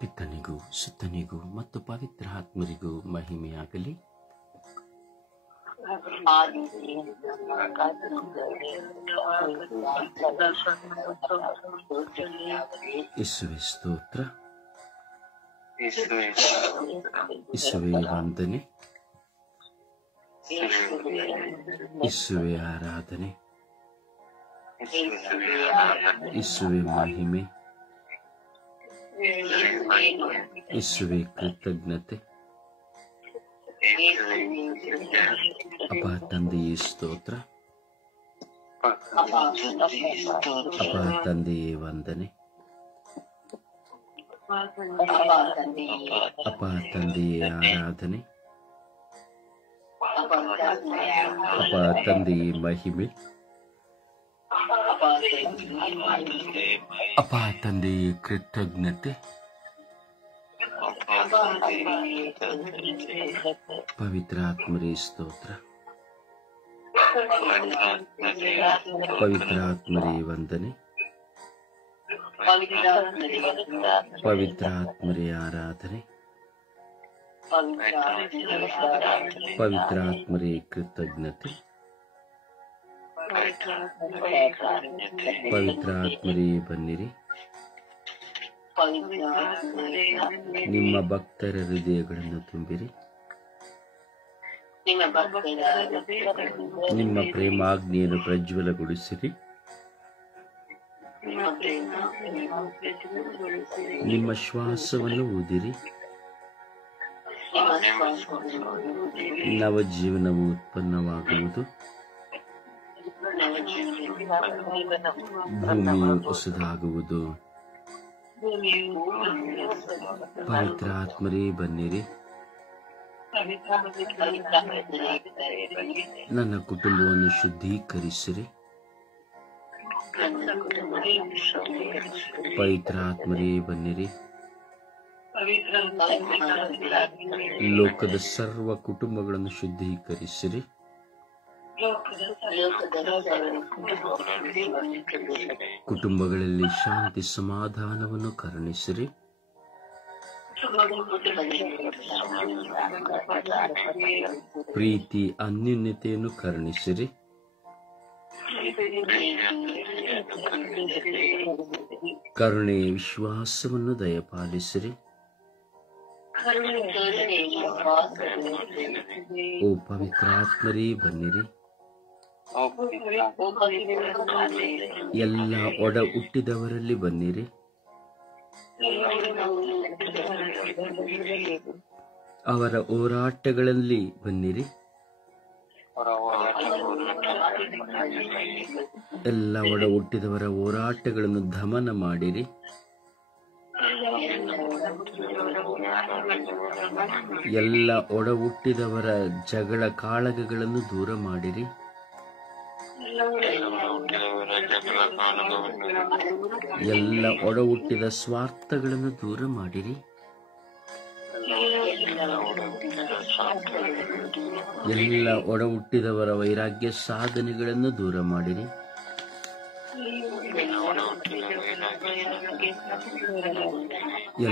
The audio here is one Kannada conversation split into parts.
ಪಿತನಿಗೂ ಸುತ್ತನಿಗೂ ಮತ್ತು ಪವಿತ್ರ ಆತ್ಮರಿಗೂ ಮಹಿಮೆಯಾಗಲಿ. ಯೇಸುವೆ ಸ್ತೋತ್ರ, ಯೇಸುವೆ ವಂದನೆ, ಯೇಸುವೆ ಆರಾಧನೆ, ಯೇಸುವೆ ಮಹಿಮೆ, ಯೇಸುವೆ ಕೃತಜ್ಞತೆ. ಅಪ್ಪ ತಂದೆಯೇ ಸ್ತೋತ್ರ, ಅಪ್ಪ ತಂದೆಯೇ ವಂದನೆ, ಅಪ್ಪ ತಂದೆಯೇ ಆರಾಧನೆ, ಅಪ್ಪ ತಂದೆಯೇ ಮಹಿಮೆ, ಅಪ್ಪ ತಂದೆಯೇ ಕೃತಜ್ಞತೆ. ಪವಿತ್ರ ಆತ್ಮರೇ ಸ್ತೋತ್ರ, ಪವಿತ್ರ ಆತ್ಮರೇ ವಂದನೆ, ಪವಿತ್ರ ಆತ್ಮರೇ ಆರಾಧನೆ, ಪವಿತ್ರ ಆತ್ಮರೇ ಕೃತಜ್ಞತೆ. ಪವಿತ್ರ ಆತ್ಮರೇ ಬನ್ನಿರಿ, ನಿಮ್ಮ ಭಕ್ತರ ಹೃದಯಗಳನ್ನು ತುಂಬಿರಿ, ನಿಮ್ಮ ಪ್ರೇಮಾಗ್ನಿಯನ್ನು ಪ್ರಜ್ವಲಗೊಳಿಸಿರಿ, ನಿಮ್ಮ ಶ್ವಾಸವನ್ನು ಊದಿರಿ. ನವಜೀವನವು ಉತ್ಪನ್ನವಾಗುವುದು, ಭೂಮಿಯು ಹೊಸದಾಗುವುದು. ಪವಿತ್ರ ಆತ್ಮರೇ ಬನ್ನಿರಿ, ನನ್ನ ಕುಟುಂಬವನ್ನು ಶುದ್ಧೀಕರಿಸಿರಿ. ಪವಿತ್ರ ಆತ್ಮರೇ ಬನ್ನಿರಿ, ಲೋಕದ ಸರ್ವ ಕುಟುಂಬಗಳನ್ನು ಶುದ್ಧೀಕರಿಸಿರಿ. ಕುಟುಂಬಗಳಲ್ಲಿ ಶಾಂತಿ ಸಮಾಧಾನವನ್ನು ಕರುಣಿಸಿರಿ. ಪ್ರೀತಿ ಅನ್ಯೋನ್ಯತೆಯನ್ನು ಕರುಣಿಸಿರಿ. ಕರುಣೆ ವಿಶ್ವಾಸವನ್ನು ದಯಪಾಲಿಸಿರಿ. ಓ ಪವಿತ್ರಾತ್ಮರೇ ಬನ್ನಿರಿ, ಎಲ್ಲ ಒಡ ಹುಟ್ಟಿದವರಲ್ಲಿ ಬನ್ನಿರಿ. ಅವರ ಹೋರಾಟಗಳಲ್ಲಿ ಬನ್ನಿರಿ. ಎಲ್ಲ ಒಡ ಹುಟ್ಟಿದವರ ಹೋರಾಟಗಳನ್ನು ದಮನ ಮಾಡಿರಿ. ಎಲ್ಲ ಒಡ ಹುಟ್ಟಿದವರ ಜಗಳ ಕಾಳಗಗಳನ್ನು ದೂರ ಮಾಡಿರಿ. ಎಲ್ಲ ಒಡ ಹುಟ್ಟಿದ ಸ್ವಾರ್ಥಗಳನ್ನು ದೂರ ಮಾಡಿರಿ. ಎಲ್ಲ ಒಡ ಹುಟ್ಟಿದವರ ವೈರಾಗ್ಯ ಸಾಧನೆಗಳನ್ನು ದೂರ ಮಾಡಿರಿ.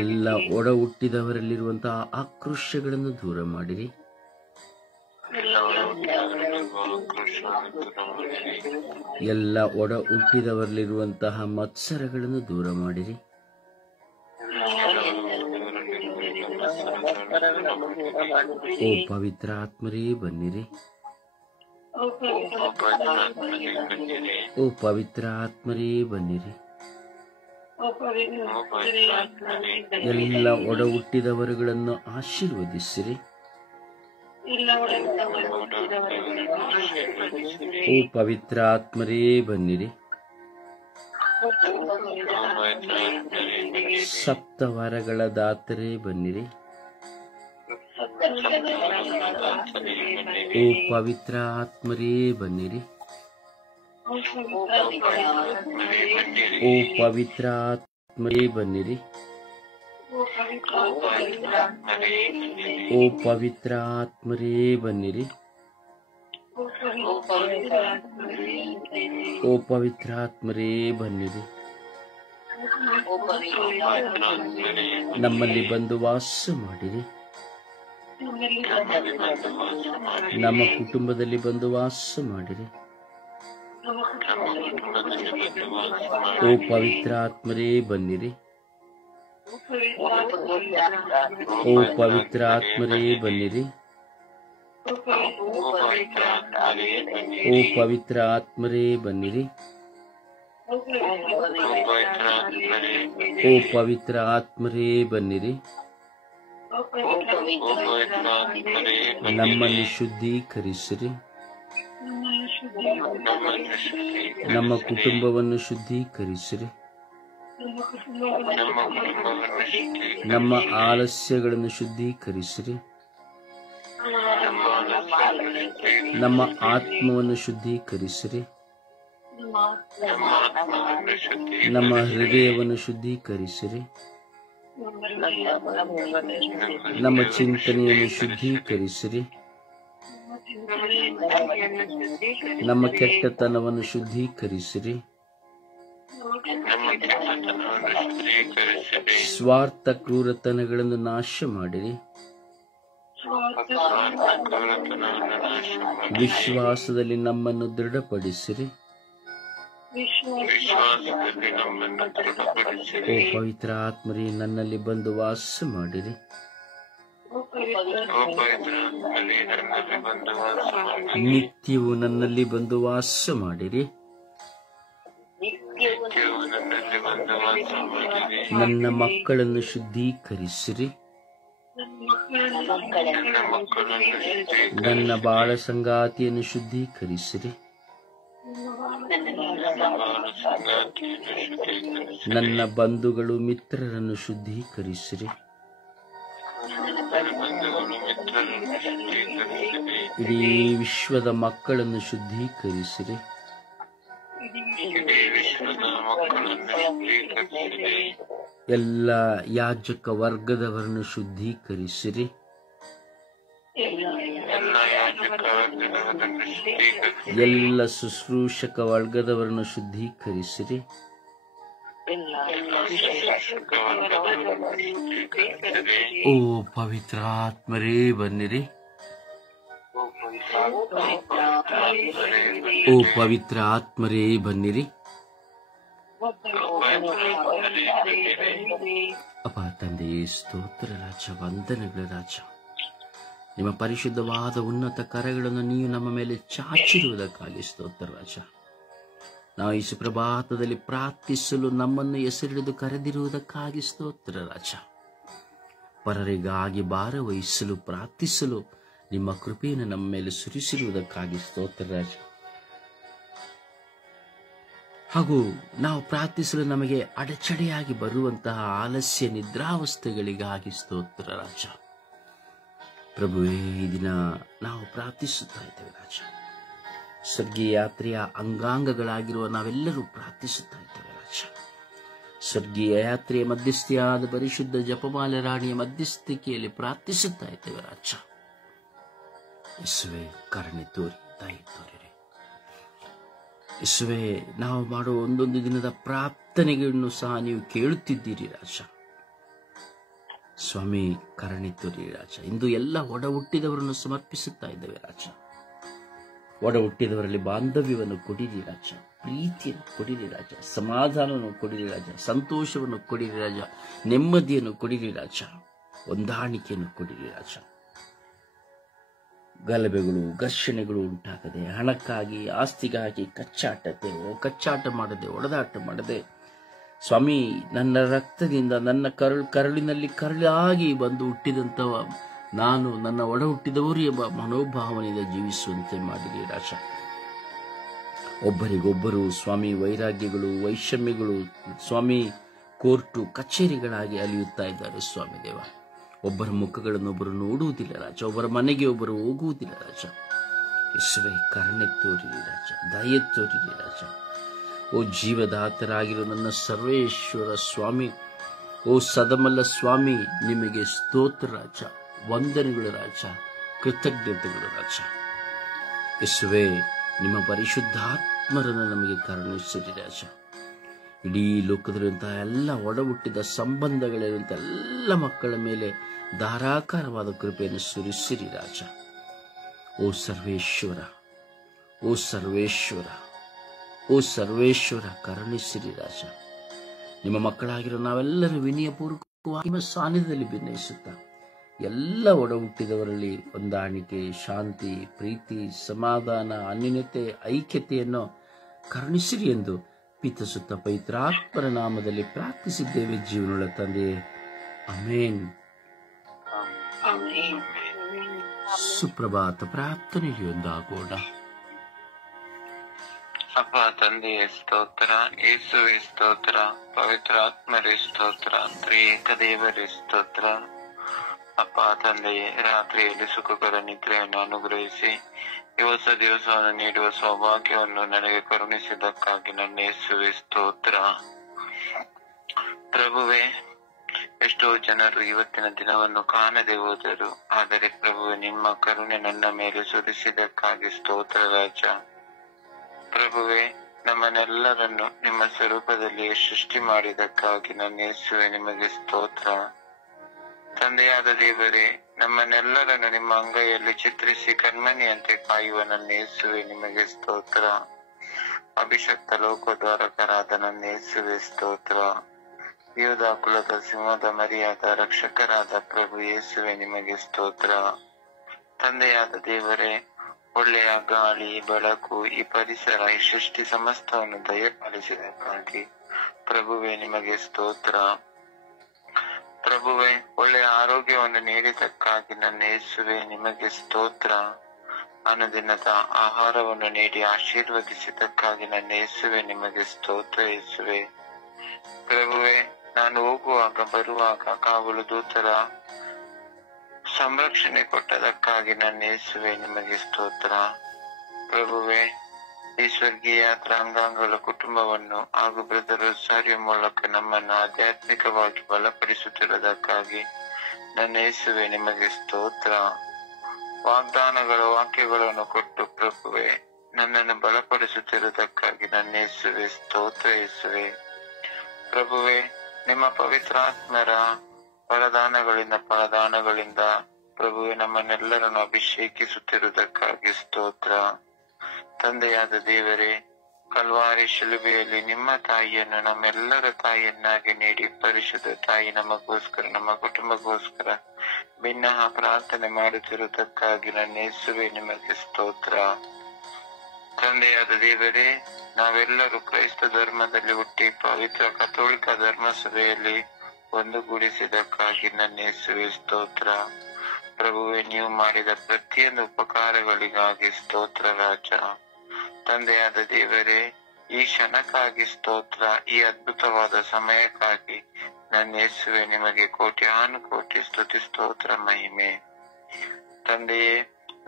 ಎಲ್ಲ ಒಡ ಹುಟ್ಟಿದವರಲ್ಲಿರುವಂತಹ ಆಕ್ರೋಶಗಳನ್ನು ದೂರ ಮಾಡಿರಿ. ಎಲ್ಲ ಒಡ ಹುಟ್ಟಿದವರಲ್ಲಿರುವಂತಹ ಮತ್ಸರಗಳನ್ನು ದೂರ ಮಾಡಿರಿ. ಓ ಪವಿತ್ರ ಆತ್ಮರೇ ಬನ್ನಿರಿ, ಓ ಪವಿತ್ರ ಆತ್ಮರೇ ಬನ್ನಿರಿ. ಎಲ್ಲ ಒಡ ಹುಟ್ಟಿದವರುಗಳನ್ನು ಆಶೀರ್ವದಿಸಿರಿ. ಓ ಪವಿತ್ರ ಆತ್ಮರೇ ಬನ್ನಿರಿ. ಸಪ್ತವರಗಳ ದಾತರೇ ಬನ್ನಿರಿ. ಓ ಪವಿತ್ರ ಆತ್ಮರೇ ಬನ್ನಿರಿ. ಓ ಪವಿತ್ರ ಆತ್ಮರೇ ಬನ್ನಿರಿ. ಓ ಪವಿತ್ರ ಆತ್ಮರೇ ಬನ್ನಿರಿ. ಓ ಪವಿತ್ರಾತ್ಮರೇ ಬನ್ನಿರಿ. ನಮ್ಮಲ್ಲಿ ಬಂದು ವಾಸ ಮಾಡಿರಿ. ನಮ್ಮ ಕುಟುಂಬದಲ್ಲಿ ಬಂದು ವಾಸ ಮಾಡಿರಿ. ಓ ಪವಿತ್ರ ಆತ್ಮರೇ ಬನ್ನಿರಿ. ಓ ಪವಿತ್ರ ಆತ್ಮರೇ ಬನ್ನಿರಿ. ಓ ಪವಿತ್ರ ಆತ್ಮರೇ ಬನ್ನಿರಿ. ಓ ಪವಿತ್ರ ಆತ್ಮರೇ ಬನ್ನಿರಿ. ನಮ್ಮನ್ನು ಶುದ್ಧೀಕರಿಸಿರಿ. ನಮ್ಮ ಕುಟುಂಬವನ್ನು ಶುದ್ಧೀಕರಿಸಿರಿ. ನಮ್ಮ ಆಲಸ್ಯಗಳನ್ನು ಶುದ್ಧೀಕರಿಸಿರಿ. ನಮ್ಮ ಆತ್ಮವನ್ನು ಶುದ್ಧೀಕರಿಸಿರಿ. ನಮ್ಮ ಹೃದಯವನ್ನು ಶುದ್ಧೀಕರಿಸಿರಿ. ನಮ್ಮ ಚಿಂತನೆಯನ್ನು ಶುದ್ಧೀಕರಿಸಿರಿ. ನಮ್ಮ ಕೆಟ್ಟತನವನ್ನು ಶುದ್ಧೀಕರಿಸಿರಿ. ಸ್ವಾರ್ಥ ಕ್ರೂರತನಗಳನ್ನು ನಾಶ ಮಾಡಿರಿ. ವಿಶ್ವಾಸದಲ್ಲಿ ನಮ್ಮನ್ನು ದೃಢಪಡಿಸಿರಿ. ಓ ಪವಿತ್ರ ಆತ್ಮರೇ ನನ್ನಲ್ಲಿ ಬಂದು ವಾಸ ಮಾಡಿರಿ. ನಿತ್ಯವೂ ನನ್ನಲ್ಲಿ ಬಂದು ವಾಸ ಮಾಡಿರಿ. ನನ್ನ ಮಕ್ಕಳನ್ನು ಶುದ್ಧೀಕರಿಸಿರಿ. ನನ್ನ ಬಾಳ ಸಂಗಾತಿಯನ್ನು ಶುದ್ಧೀಕರಿಸಿರಿ. ನನ್ನ ಬಂಧುಗಳು ಮಿತ್ರರನ್ನು ಶುದ್ಧೀಕರಿಸಿರಿ. ಇಡೀ ವಿಶ್ವದ ಮಕ್ಕಳನ್ನು ಶುದ್ಧೀಕರಿಸಿರಿ. ಎಲ್ಲ ಯಾಜಕ ವರ್ಗದವರನ್ನು ಶುದ್ಧೀಕರಿಸಿರಿ. ಎಲ್ಲ ಶುಶ್ರೂಷಕ ವರ್ಗದವರನ್ನು ಶುದ್ಧೀಕರಿಸಿರಿ. ಓ ಪವಿತ್ರ ಆತ್ಮರೇ ಬನ್ನಿರಿ. ಓ ಪವಿತ್ರ ಆತ್ಮರೇ ಬನ್ನಿರಿ. ಅಪ್ಪ ತಂದೆಯೇ ಸ್ತೋತ್ರ ರಾಜ, ವಂದನೆಗಳ ರಾಜ. ನಿಮ್ಮ ಪರಿಶುದ್ಧವಾದ ಉನ್ನತ ಕರಗಳನ್ನು ನೀವು ನಮ್ಮ ಮೇಲೆ ಚಾಚಿರುವುದಕ್ಕಾಗಿ ಸ್ತೋತ್ರ ರಾಜ. ನಾವು ಈ ಸುಪ್ರಭಾತದಲ್ಲಿ ಪ್ರಾರ್ಥಿಸಲು ನಮ್ಮನ್ನು ಹೆಸರಿಡಿದು ಕರೆದಿರುವುದಕ್ಕಾಗಿ ಸ್ತೋತ್ರ ರಾಜ. ಪರರಿಗಾಗಿ ಭಾರವಹಿಸಲು ಪ್ರಾರ್ಥಿಸಲು ನಿಮ್ಮ ಕೃಪೆಯನ್ನು ನಮ್ಮ ಮೇಲೆ ಸುರಿಸಿರುವುದಕ್ಕಾಗಿ ಸ್ತೋತ್ರ ರಾಜ. ಹಾಗೂ ನಾವು ಪ್ರಾರ್ಥಿಸಲು ನಮಗೆ ಅಡಚಣೆಯಾಗಿ ಬರುವಂತಹ ಆಲಸ್ಯ ನಿದ್ರಾವಸ್ಥೆಗಳಿಗಾಗಿ ಸ್ತೋತ್ರ ರಾಜ. ಪ್ರಭುವೇ, ಈ ದಿನ ನಾವು ಪ್ರಾರ್ಥಿಸುತ್ತಾ ಇದ್ದೇವೆ ರಾಜ. ಸ್ವರ್ಗೀಯ ಯಾತ್ರೆಯ ಅಂಗಾಂಗಗಳಾಗಿರುವ ನಾವೆಲ್ಲರೂ ಪ್ರಾರ್ಥಿಸುತ್ತಾ ಇದ್ದೇವೆ ರಾಜ. ಸ್ವರ್ಗೀಯ ಯಾತ್ರೆಯ ಮಧ್ಯಸ್ಥಿಯಾದ ಪರಿಶುದ್ಧ ಜಪಮಾಲೆ ರಾಣಿಯ ಮಧ್ಯಸ್ಥಿಕೆಯಲ್ಲಿ ಪ್ರಾರ್ಥಿಸುತ್ತಾ ಇದ್ದೇವೆ ರಾಜ. ಯೇಸುವೆ, ಕರುಣೆ ತೋರಿ, ದಯೆ ತೋರಿರಿ. ಯೇಸುವೆ, ನಾವು ಮಾಡುವ ಒಂದೊಂದು ದಿನದ ಪ್ರಾರ್ಥನೆಗಳನ್ನು ಸಹ ನೀವು ಕೇಳುತ್ತಿದ್ದೀರಿ ರಾಜ. ಸ್ವಾಮಿ, ಕರುಣೆ ತೋರಿ ರಾಜ. ಇಂದು ಎಲ್ಲ ಒಡ ಹುಟ್ಟಿದವರನ್ನು ಸಮರ್ಪಿಸುತ್ತಾ ಇದ್ದೇವೆ ರಾಜ. ಒಡ ಹುಟ್ಟಿದವರಲ್ಲಿ ಬಾಂಧವ್ಯವನ್ನು ಕೊಡಿರಿ ರಾಜ, ಪ್ರೀತಿಯನ್ನು ಕೊಡಿರಿ ರಾಜ, ಸಮಾಧಾನವನ್ನು ಕೊಡಿರಿ ರಾಜ, ಸಂತೋಷವನ್ನು ಕೊಡಿರಿ ರಾಜ, ನೆಮ್ಮದಿಯನ್ನು ಕೊಡಿರಿ ರಾಜ, ಹೊಂದಾಣಿಕೆಯನ್ನು ಕೊಡಿರಿ ರಾಜ. ಗಲಭೆಗಳು, ಘರ್ಷಣೆಗಳು ಉಂಟಾಗದೆ, ಹಣಕ್ಕಾಗಿ ಆಸ್ತಿಗಾಗಿ ಕಚ್ಚಾಟ ಮಾಡದೆ, ಹೊಡೆದಾಟ ಮಾಡದೆ, ಸ್ವಾಮಿ, ನನ್ನ ರಕ್ತದಿಂದ ನನ್ನ ಕರುಳಿನಲ್ಲಿ ಕರುಳಾಗಿ ಬಂದು ಹುಟ್ಟಿದಂಥವ ನಾನು, ನನ್ನ ಒಡ ಹುಟ್ಟಿದವರು ಎಂಬ ಮನೋಭಾವನೆಯಿಂದ ಜೀವಿಸುವಂತೆ ಮಾಡಿರಿ ರಾಜ. ಒಬ್ಬರಿಗೊಬ್ಬರು ಸ್ವಾಮಿ ವೈರಾಗ್ಯಗಳು, ವೈಷಮ್ಯಗಳು ಸ್ವಾಮಿ ಕೋರ್ಟು ಕಚೇರಿಗಳಾಗಿ ಅಲಿಯುತ್ತಾ ಇದ್ದಾರೆ ಸ್ವಾಮಿ ದೇವ. ಒಬ್ಬರ ಮುಖಗಳನ್ನು ಒಬ್ಬರು ನೋಡುವುದಿಲ್ಲ ರಾಜ, ಒಬ್ಬರ ಮನೆಗೆ ಒಬ್ಬರು ಹೋಗುವುದಿಲ್ಲ ರಾಜ. ಯೇಸುವೇ, ಕರುಣೆ ತೋರಿರಿ ರಾಜ, ದಯೆ ತೋರಿರಿ ರಾಜ. ಓ ಜೀವದಾತರಾಗಿರೋ ನನ್ನ ಸರ್ವೇಶ್ವರ ಸ್ವಾಮಿ, ಓ ಸದಮಲ್ಲ ಸ್ವಾಮಿ, ನಿಮಗೆ ಸ್ತೋತ್ರ ರಾಜ, ವಂದನೆಗಳು ರಾಜ, ಕೃತಜ್ಞತೆಗಳು ರಾಜ. ಯೇಸುವೇ, ನಿಮ್ಮ ಪರಿಶುದ್ಧಾತ್ಮರನ್ನು ನಮಗೆ ಕರುಣಿಸಿರಿ ರಾಜ. ಇಡೀ ಲೋಕದಲ್ಲಿರುವಂತಹ ಎಲ್ಲ ಒಡಹುಟ್ಟಿದ ಸಂಬಂಧಗಳಿರುವಂತಹ ಎಲ್ಲ ಮಕ್ಕಳ ಮೇಲೆ ಧಾರಾಕಾರವಾದ ಕೃಪೆಯನ್ನು ಸುರಿಸಿರಿ ರಾಜ. ಓ ಸರ್ವೇಶ್ವರ, ಓ ಸರ್ವೇಶ್ವರ, ಓ ಸರ್ವೇಶ್ವರ, ಕರುಣಿಸಿರಿ ರಾಜ. ನಿಮ್ಮ ಮಕ್ಕಳಾಗಿರೋ ನಾವೆಲ್ಲರೂ ವಿನಯಪೂರ್ವಕವಾಗಿ ನಿಮ್ಮ ಸಾನ್ನಿಧ್ಯದಲ್ಲಿ ಭಿನ್ನಯಿಸುತ್ತಾ ಎಲ್ಲ ಒಡಹುಟ್ಟಿದವರಲ್ಲಿ ಹೊಂದಾಣಿಕೆ, ಶಾಂತಿ, ಪ್ರೀತಿ, ಸಮಾಧಾನ, ಅನ್ಯೋನ್ಯತೆ, ಐಕ್ಯತೆಯನ್ನು ಕರುಣಿಸಿರಿ ಎಂದು ಪಿತಸುತ್ತ ಪವಿತ್ರಾತ್ಮರ ನಾಮದಲ್ಲಿ ಪ್ರಾರ್ಥಿಸಿದ್ದೇವೆ ಜೀವನಗಳ ತಂದೆಯೇ, ಆಮೆನ್. ಸುಪ್ರಭಾತ ಪ್ರಾರ್ಥನೆಗೆ ಒಂದಾಗೋಣ. ಅಪ್ಪ ತಂದೆಯ ಸ್ತೋತ್ರ, ಯೇಸುವೆ ಸ್ತೋತ್ರ, ಪವಿತ್ರಾತ್ಮರೇ ಸ್ತೋತ್ರ, ತ್ರಿಯೇಕ ದೇವರೇ ಸ್ತೋತ್ರ. ಅಪ್ಪ ತಂದೆಯೇ, ರಾತ್ರಿಯಲ್ಲಿ ಸುಖಕರ ನಿದ್ರೆಯನ್ನು ಅನುಗ್ರಹಿಸಿ ಈ ಹೊಸ ದಿವಸವನ್ನು ನೀಡುವ ಸೌಭಾಗ್ಯವನ್ನು ನನಗೆ ಕರುಣಿಸಿದ್ದಕ್ಕಾಗಿ ನನ್ನ ಯೇಸುವೆ ಸ್ತೋತ್ರ. ಪ್ರಭುವೆ, ಎಷ್ಟೋ ಜನರು ಇವತ್ತಿನ ದಿನವನ್ನು ಕಾಣದೆ ಹೋದರು, ಆದರೆ ಪ್ರಭುವೆ ನಿಮ್ಮ ಕರುಣೆ ನನ್ನ ಮೇಲೆ ಸುರಿಸಿದ್ದಕ್ಕಾಗಿ ಸ್ತೋತ್ರ ರಾಜ. ಪ್ರಭುವೆ, ನಮ್ಮನ್ನೆಲ್ಲರನ್ನು ನಿಮ್ಮ ಸ್ವರೂಪದಲ್ಲಿ ಸೃಷ್ಟಿ ಮಾಡಿದಕ್ಕಾಗಿ ನನ್ನ ಯೇಸುವೆ ನಿಮಗೆ ಸ್ತೋತ್ರ. ತಂದೆಯಾದ ದೇವರೇ, ನಮ್ಮನ್ನೆಲ್ಲರನ್ನು ನಿಮ್ಮ ಅಂಗೈಯಲ್ಲಿ ಚಿತ್ರಿಸಿ ಕಣ್ಮಣಿಯಂತೆ ಕಾಯುವ ನನ್ನ ಯೇಸುವೆ ನಿಮಗೆ ಸ್ತೋತ್ರ. ಅಭಿಷಕ್ತ ಲೋಕದ್ವಾರಕರಾದ ನನ್ನ ಯೇಸುವೆ ಸ್ತೋತ್ರ. ಯೂದ ಕುಲದ ಸಿಂಹದ ಮರಿಯಾದ ರಕ್ಷಕರಾದ ಪ್ರಭು ಯೇಸುವೆ ನಿಮಗೆ ಸ್ತೋತ್ರ. ತಂದೆಯಾದ ದೇವರೇ, ಒಳ್ಳೆಯ ಗಾಳಿ, ಬೆಳಕು, ಈ ಪರಿಸರ, ಈ ಸೃಷ್ಟಿ ಸಮಸ್ತವನ್ನು ದಯಪಾಲಿಸಿದಕ್ಕಾಗಿ ಪ್ರಭುವೆ ನಿಮಗೆ ಸ್ತೋತ್ರ. ಪ್ರಭುವೆ, ಒಳ್ಳೆಯ ಆರೋಗ್ಯವನ್ನು ನೀಡಿದಕ್ಕಾಗಿ ನನ್ನ ಯೇಸುವೆ ನಿಮಗೆ ಸ್ತೋತ್ರ. ಅನುದಿನದ ಆಹಾರವನ್ನು ನೀಡಿ ಆಶೀರ್ವದಿಸಿದ್ದಕ್ಕಾಗಿ ನನ್ನ ಯೇಸುವೆ ನಿಮಗೆ ಸ್ತೋತ್ರ. ಯೇಸುವೆ ಪ್ರಭುವೆ, ನಾನು ಹೋಗುವಾಗ ಬರುವಾಗ ಕಾವಲು ದೂತರ ಸಂರಕ್ಷಣೆ ಕೊಟ್ಟದಕ್ಕಾಗಿ ನನ್ನ ಯೇಸುವೆ ನಿಮಗೆ ಸ್ತೋತ್ರ. ಪ್ರಭುವೆ, ಈ ಸ್ವರ್ಗೀಯ ಯಾತ್ರಾಂಗಗಳ ಕುಟುಂಬವನ್ನು ಹಾಗೂ ಬ್ರದರ್ ರೋಸಾರಿಯೋ ಮೂಲಕ ನಮ್ಮನ್ನು ಆಧ್ಯಾತ್ಮಿಕವಾಗಿ ಬಲಪಡಿಸುತ್ತಿರುವುದಕ್ಕಾಗಿ ನನ್ನ ಯೇಸುವೆ ನಿಮಗೆ ಸ್ತೋತ್ರ. ವಾಗ್ದಾನಗಳ ವಾಕ್ಯಗಳನ್ನು ಕೊಟ್ಟು ಪ್ರಭುವೆ ನನ್ನನ್ನು ಬಲಪಡಿಸುತ್ತಿರುವುದಕ್ಕಾಗಿ ನನ್ನ ಯೇಸುವೆ ಸ್ತೋತ್ರ. ಯೇಸುವೆ ಪ್ರಭುವೆ, ನಿಮ್ಮ ಪವಿತ್ರಾತ್ಮರ ಫಲದಾನಗಳಿಂದ ಪ್ರಭುವೆ ನಮ್ಮನ್ನೆಲ್ಲರನ್ನು ಅಭಿಷೇಕಿಸುತ್ತಿರುವುದಕ್ಕಾಗಿ ಸ್ತೋತ್ರ. ತಂದೆಯಾದ ದೇವರೇ, ಕಲ್ವಾರಿ ಶಿಲುಬೆಯಲ್ಲಿ ನಿಮ್ಮ ತಾಯಿಯನ್ನು ನಮ್ಮೆಲ್ಲರ ತಾಯಿಯನ್ನಾಗಿ ನೀಡಿ ಪರಿಶುದ್ಧ ತಾಯಿ ನಮಗೋಸ್ಕರ, ನಮ್ಮ ಕುಟುಂಬಕ್ಕೋಸ್ಕರ ಭಿನ್ನ ಪ್ರಾರ್ಥನೆ ಮಾಡುತ್ತಿರುವುದಕ್ಕಾಗಿ ನನ್ನ ಯೇಸುವೆ ನಿಮಗೆ ಸ್ತೋತ್ರ. ತಂದೆಯಾದ ದೇವರೇ, ನಾವೆಲ್ಲರೂ ಕ್ರೈಸ್ತ ಧರ್ಮದಲ್ಲಿ ಹುಟ್ಟಿ ಪವಿತ್ರ ಕಥೋಲಿಕ ಧರ್ಮ ಸಭೆಯಲ್ಲಿ ಒಂದುಗೂಡಿಸಿದಕ್ಕಾಗಿ ನನ್ನ ಯೇಸುವೆ ಸ್ತೋತ್ರ. ಪ್ರಭುವೆ, ನೀವು ಮಾಡಿದ ಪ್ರತಿಯೊಂದು ಉಪಕಾರಗಳಿಗಾಗಿ ಸ್ತೋತ್ರ ರಾಜ. ತಂದೆಯಾದ ದೇವರೇ, ಈ ಕ್ಷಣಕ್ಕಾಗಿ ಸ್ತೋತ್ರ. ಈ ಅದ್ಭುತವಾದ ಸಮಯಕ್ಕಾಗಿ ನನ್ನ ಯೇಸುವೆ ನಿಮಗೆ ಕೋಟ್ಯಾನುಕೋಟಿ ಸ್ತುತಿ, ಸ್ತೋತ್ರ, ಮಹಿಮೆ. ತಂದೆಯೇ,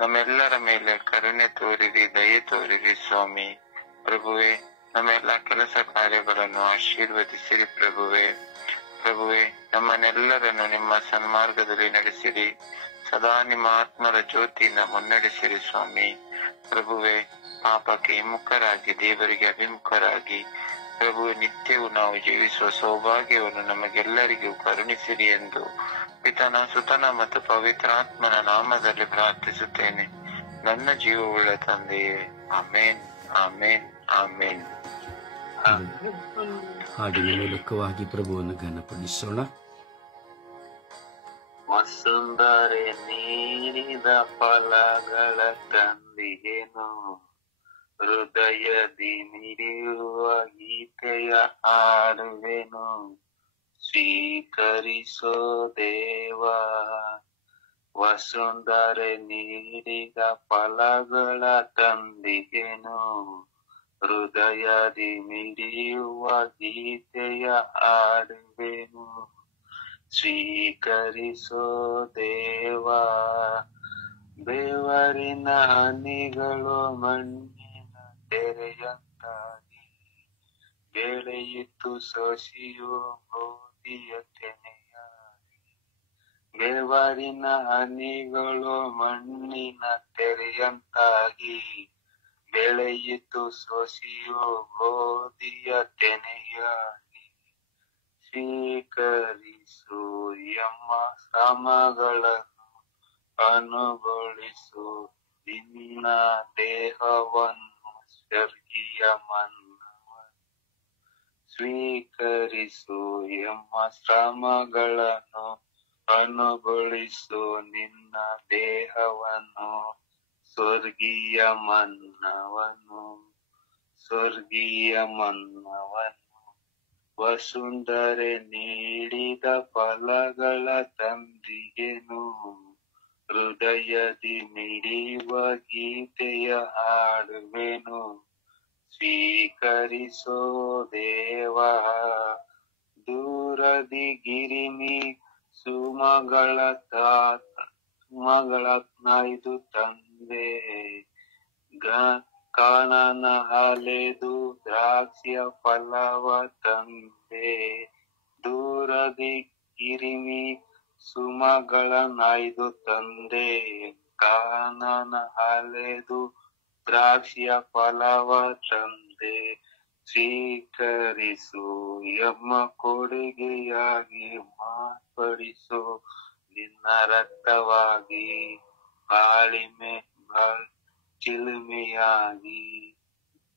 ನಮ್ಮೆಲ್ಲರ ಮೇಲೆ ಕರುಣೆ ತೋರಿರಿ, ದಯೆ ತೋರಿರಿ ಸ್ವಾಮಿ. ಪ್ರಭುವೆ, ನಮ್ಮೆಲ್ಲ ಕೆಲಸ ಕಾರ್ಯಗಳನ್ನು ಆಶೀರ್ವದಿಸಿರಿ ಪ್ರಭುವೆ. ಪ್ರಭುವೆ, ನಮ್ಮನ್ನೆಲ್ಲರನ್ನು ನಿಮ್ಮ ಸನ್ಮಾರ್ಗದಲ್ಲಿ ನಡೆಸಿರಿ. ಸದಾ ನಿಮ್ಮ ಆತ್ಮರ ಜ್ಯೋತಿಯಿಂದ ಮುನ್ನಡೆಸಿರಿ ಸ್ವಾಮಿ. ಪ್ರಭುವೆ, ಪಾಪಕ್ಕೆ ವಿಮುಖರಾಗಿ ದೇವರಿಗೆ ಅಭಿಮುಖರಾಗಿ ಪ್ರಭುವೆ ನಿತ್ಯವೂ ನಾವು ಜೀವಿಸುವ ಸೌಭಾಗ್ಯವನ್ನು ನಮಗೆಲ್ಲರಿಗೂ ಕರುಣಿಸಿರಿ ಎಂದು ಪಿತನ, ಸುತನ ಮತ್ತು ಪವಿತ್ರಾತ್ಮನ ನಾಮದಲ್ಲಿ ಪ್ರಾರ್ಥಿಸುತ್ತೇನೆ, ನನ್ನ ಜೀವವುಳ್ಳ ತಂದೆಯೇ. ಆಮೇನ್, ಆಮೇನ್, ಆಮೇನ್. ಹಾಡಿನ ಮೂಲಕವಾಗಿ ಪ್ರಭುವನ್ನು ಘನಪಡಿಸೋಣ. ವಸುಂಧರೆ ನೀರಿದ ಫಲಗಳ ತಂದೆಯೇನು, ಹೃದಯದಿ ಮಿಡಿಯುವ ಗೀತೆಯ ಹಾಡುವೆನು. ಸ್ವೀಕರಿಸೋ ದೇವಾ, ವಸುಂಧರೆ ನೀಡಿದ ಫಲಗಳ ತಂದೆಯೇನು, ಹೃದಯದಿ ಮಿಡಿಯುವ ಗೀತೆಯ ಹಾಡುವೆನು. ಸ್ವೀಕರಿಸೋ ದೇವಾ, ಬೆವರಿನ ಹನಿಗಳು ಮಣ್ಣಿನ ತೆರೆಯಂತಾಗಿ ಬೆಳೆಯಿತು ಸೊಸಿಯು ಗೋಧಿಯ ತೆನೆಯಾಗಿ. ಬೆವರಿನ ಹನಿಗಳು ಮಣ್ಣಿನ ತೆರೆಯಂತಾಗಿ ಬೆಳೆಯಿತು ಸೊಸಿಯು ಗೋಧಿಯ ತೆನೆಯಾಗಿ. ಸ್ವೀಕರಿಸು ಎಮ್ಮ ಶ್ರಮಗಳನ್ನು ಅನುಗೊಳಿಸು ನಿನ್ನ ದೇಹವನ್ನು ಸ್ವರ್ಗೀಯ ಮನ್ನವನ್ನು. ಸ್ವೀಕರಿಸು ಎಮ್ಮ ಶ್ರಮಗಳನ್ನು ಅನುಗೊಳಿಸು ನಿನ್ನ ದೇಹವನ್ನು ಸ್ವರ್ಗೀಯ ಮನ್ನವನ್ನು. ಸ್ವರ್ಗೀಯ ಮನ್ನವನ್ನು ವಸುಂಧರೆ ನೀಡಿದ ಫಲಗಳ ತಂದಿಗೆನು. ಹೃದಯದಿ ಮಿಡಿಯುವ ಗೀತೆಯ ಹಾಡುವೆನು. ಸ್ವೀಕರಿಸೋ ದೇವ ದೂರದಿ ಗಿರಿಮಿ ಸುಮಗಳ ನಾಯ್ದು ತಂದೆ. ಕಾನನ ಅಲೆದು ದ್ರಾಕ್ಷಿಯ ಫಲವ ತಂದೆ. ದೂರದಿ ಗಿರಿಮಿ ಸುಮಗಳ ನಾಯ್ದು ತಂದೆ. ಕಾನನ ಅಲೆದು ದ್ರಾಕ್ಷಿಯ ಫಲವ ತಂದೆ. ಸ್ವೀಕರಿಸು ಎಮ್ಮ ಕೊಡುಗೆಯಾಗಿ ಮಾರ್ಪಡಿಸು ನಿನ್ನ ರಕ್ತವಾಗಿ ಚಿಲುಮೆಯಾಗಿ.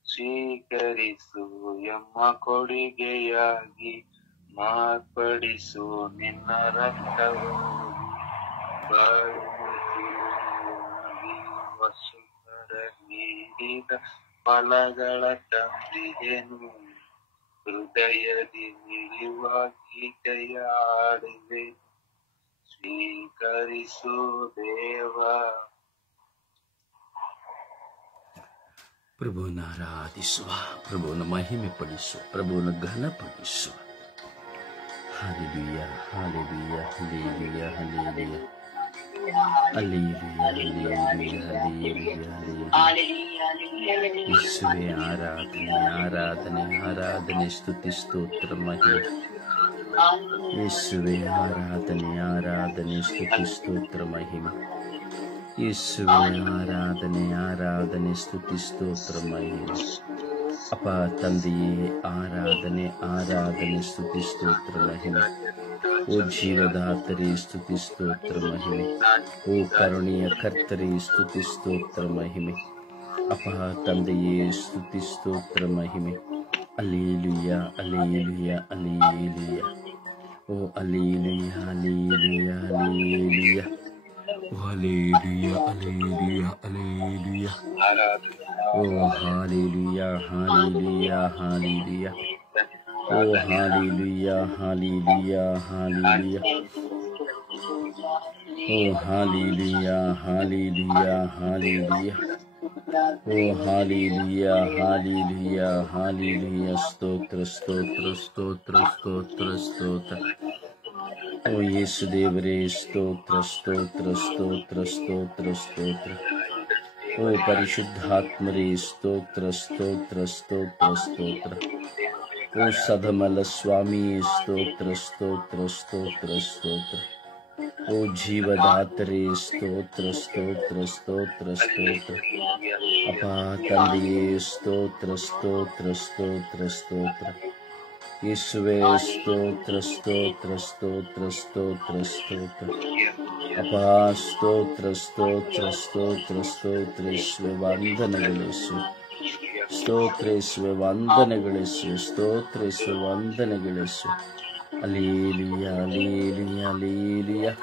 ಸ್ವೀಕರಿಸು ಎಮ್ಮ ಕೊಡುಗೆಯಾಗಿ ಮಾರ್ಪಡಿಸು ನಿನ್ನ ರಕ್ತವಾಗಿ ಚಿಲುಮೆಯಾಗಿ. ವಸುಂಧರ ನೀಡಿದ ಫಲಗಳ ತಂದಿಗೆನು. ಹೃದಯದಿ ಮಿಡಿಯುವ ಗೀತೆಯ ಹಾಡುವೆನು. ಸ್ವೀಕರಿಸು ದೇವ. ಪ್ರಭುವನ್ನು ಆರಾಧಿಸುವ, ಪ್ರಭುವನ್ನು ಮಹಿಮೆ ಪಡಿಸು, ಪ್ರಭುವನ್ನು ಘನಪಡಿಸು. Hallelujah, hallelujah, hallelujah, hallelujah, hallelujah, hallelujah, hallelujah. ಯೇಸುವೇ ಆರಾಧನೆ, ಆರಾಧನೆ, ಆರಾಧನೆ, ಸ್ತುತಿ, ಸ್ತೋತ್ರ, ಮಹಿಮೆ. ಯೇಸುವೇ ಆರಾಧನೆ, ಆರಾಧನೆ, ಸ್ತುತಿ, ಸ್ತೋತ್ರ, ಮಹಿಮೆ. ಯೇಸುವೇ ಆರಾಧನೆ, ಆರಾಧನೆ, ಸ್ತುತಿ, ಸ್ತೋತ್ರ, ಮಹಿಮೆ. ಅಪ್ಪ ತಂದೆಯೇ ಆರಾಧನೆ, ಆರಾಧನೆ, ಸ್ತುತಿ, ಸ್ತೋತ್ರ, ಮಹಿಮೆ. ಓ ಜೀವದಾತರೇ ಸ್ತುತಿ, ಸ್ತೋತ್ರ, ಮಹಿಮೆ. ಓ ಕರುಣೆಯ ಕರ್ತರೇ ಸ್ತುತಿ, ಸ್ತೋತ್ರ, ಮಹಿಮೆ. ಅಪ್ಪ ತಂದೆಯೇ ಸ್ತುತಿ, ಸ್ತೋತ್ರ, ಮಹಿಮೆ. Hallelujah, hallelujah, hallelujah. ಓ hallelujah, hallelujah, hallelujah. Hallelujah, hallelujah, hallelujah. Oh, hallelujah, hallelujah, hallelujah. Oh, hallelujah, hallelujah, hallelujah. Oh, hallelujah, hallelujah, hallelujah. Oh, hallelujah, hallelujah, hallelujah. Stotra, stotra, stotra, stotra, stotra. ಓ ಯೇಸು ದೇವರೇ ಸ್ತೋತ್ರ, ಸ್ತೋತ್ರ, ಸ್ತೋತ್ರ, ಸ್ತೋತ್ರ, ಸ್ತೋತ್ರ. ಓ ಪರಿಶುದ್ಧಾತ್ಮರೇ ಸ್ತೋತ್ರ, ಸ್ತೋತ್ರ, ಸ್ತೋತ್ರ, ಸ್ತೋತ್ರ. ಓ ಸದಮಲ ಸ್ವಾಮಿಯೇ ಸ್ತೋತ್ರ, ಸ್ತೋತ್ರ, ಸ್ತೋತ್ರ, ಸ್ತೋತ್ರ. ಓ ಜೀವದಾತರೇ ಸ್ತೋತ್ರ, ಸ್ತೋತ್ರ, ಸ್ತೋತ್ರ, ಸ್ತೋತ್ರ. ಅಪ ತಂದೆಯೇ ಸ್ತೋತ್ರ, ಸ್ತೋತ್ರ, ಸ್ತೋತ್ರ, ಸ್ತೋತ್ರ. ಯೇಸುವೇ ಸ್ತೋತ್ರ, ಸ್ತೋತ್ರ, ಸ್ತೋತ್ರ, ಸ್ತೋತ್ರ, ಸ್ತೋತ್ರ. ಅಪ ಸ್ತೋತ್ರ, ಸ್ತೋತ್ರ, ಸ್ತೋತ್ರ, ಸ್ತೋತ್ರ. ಯೇಸುವೆ ವಂದನೆಗಳಿಸು, ಸ್ತೋತ್ರ ಯೇಸುವೆ ವಂದನೆಗಳಿಸು, ಸ್ತೋತ್ರ ಯೇಸುವೆ ವಂದನೆಗಳಿಸು. Hallelujah, hallelujah, hallelujah.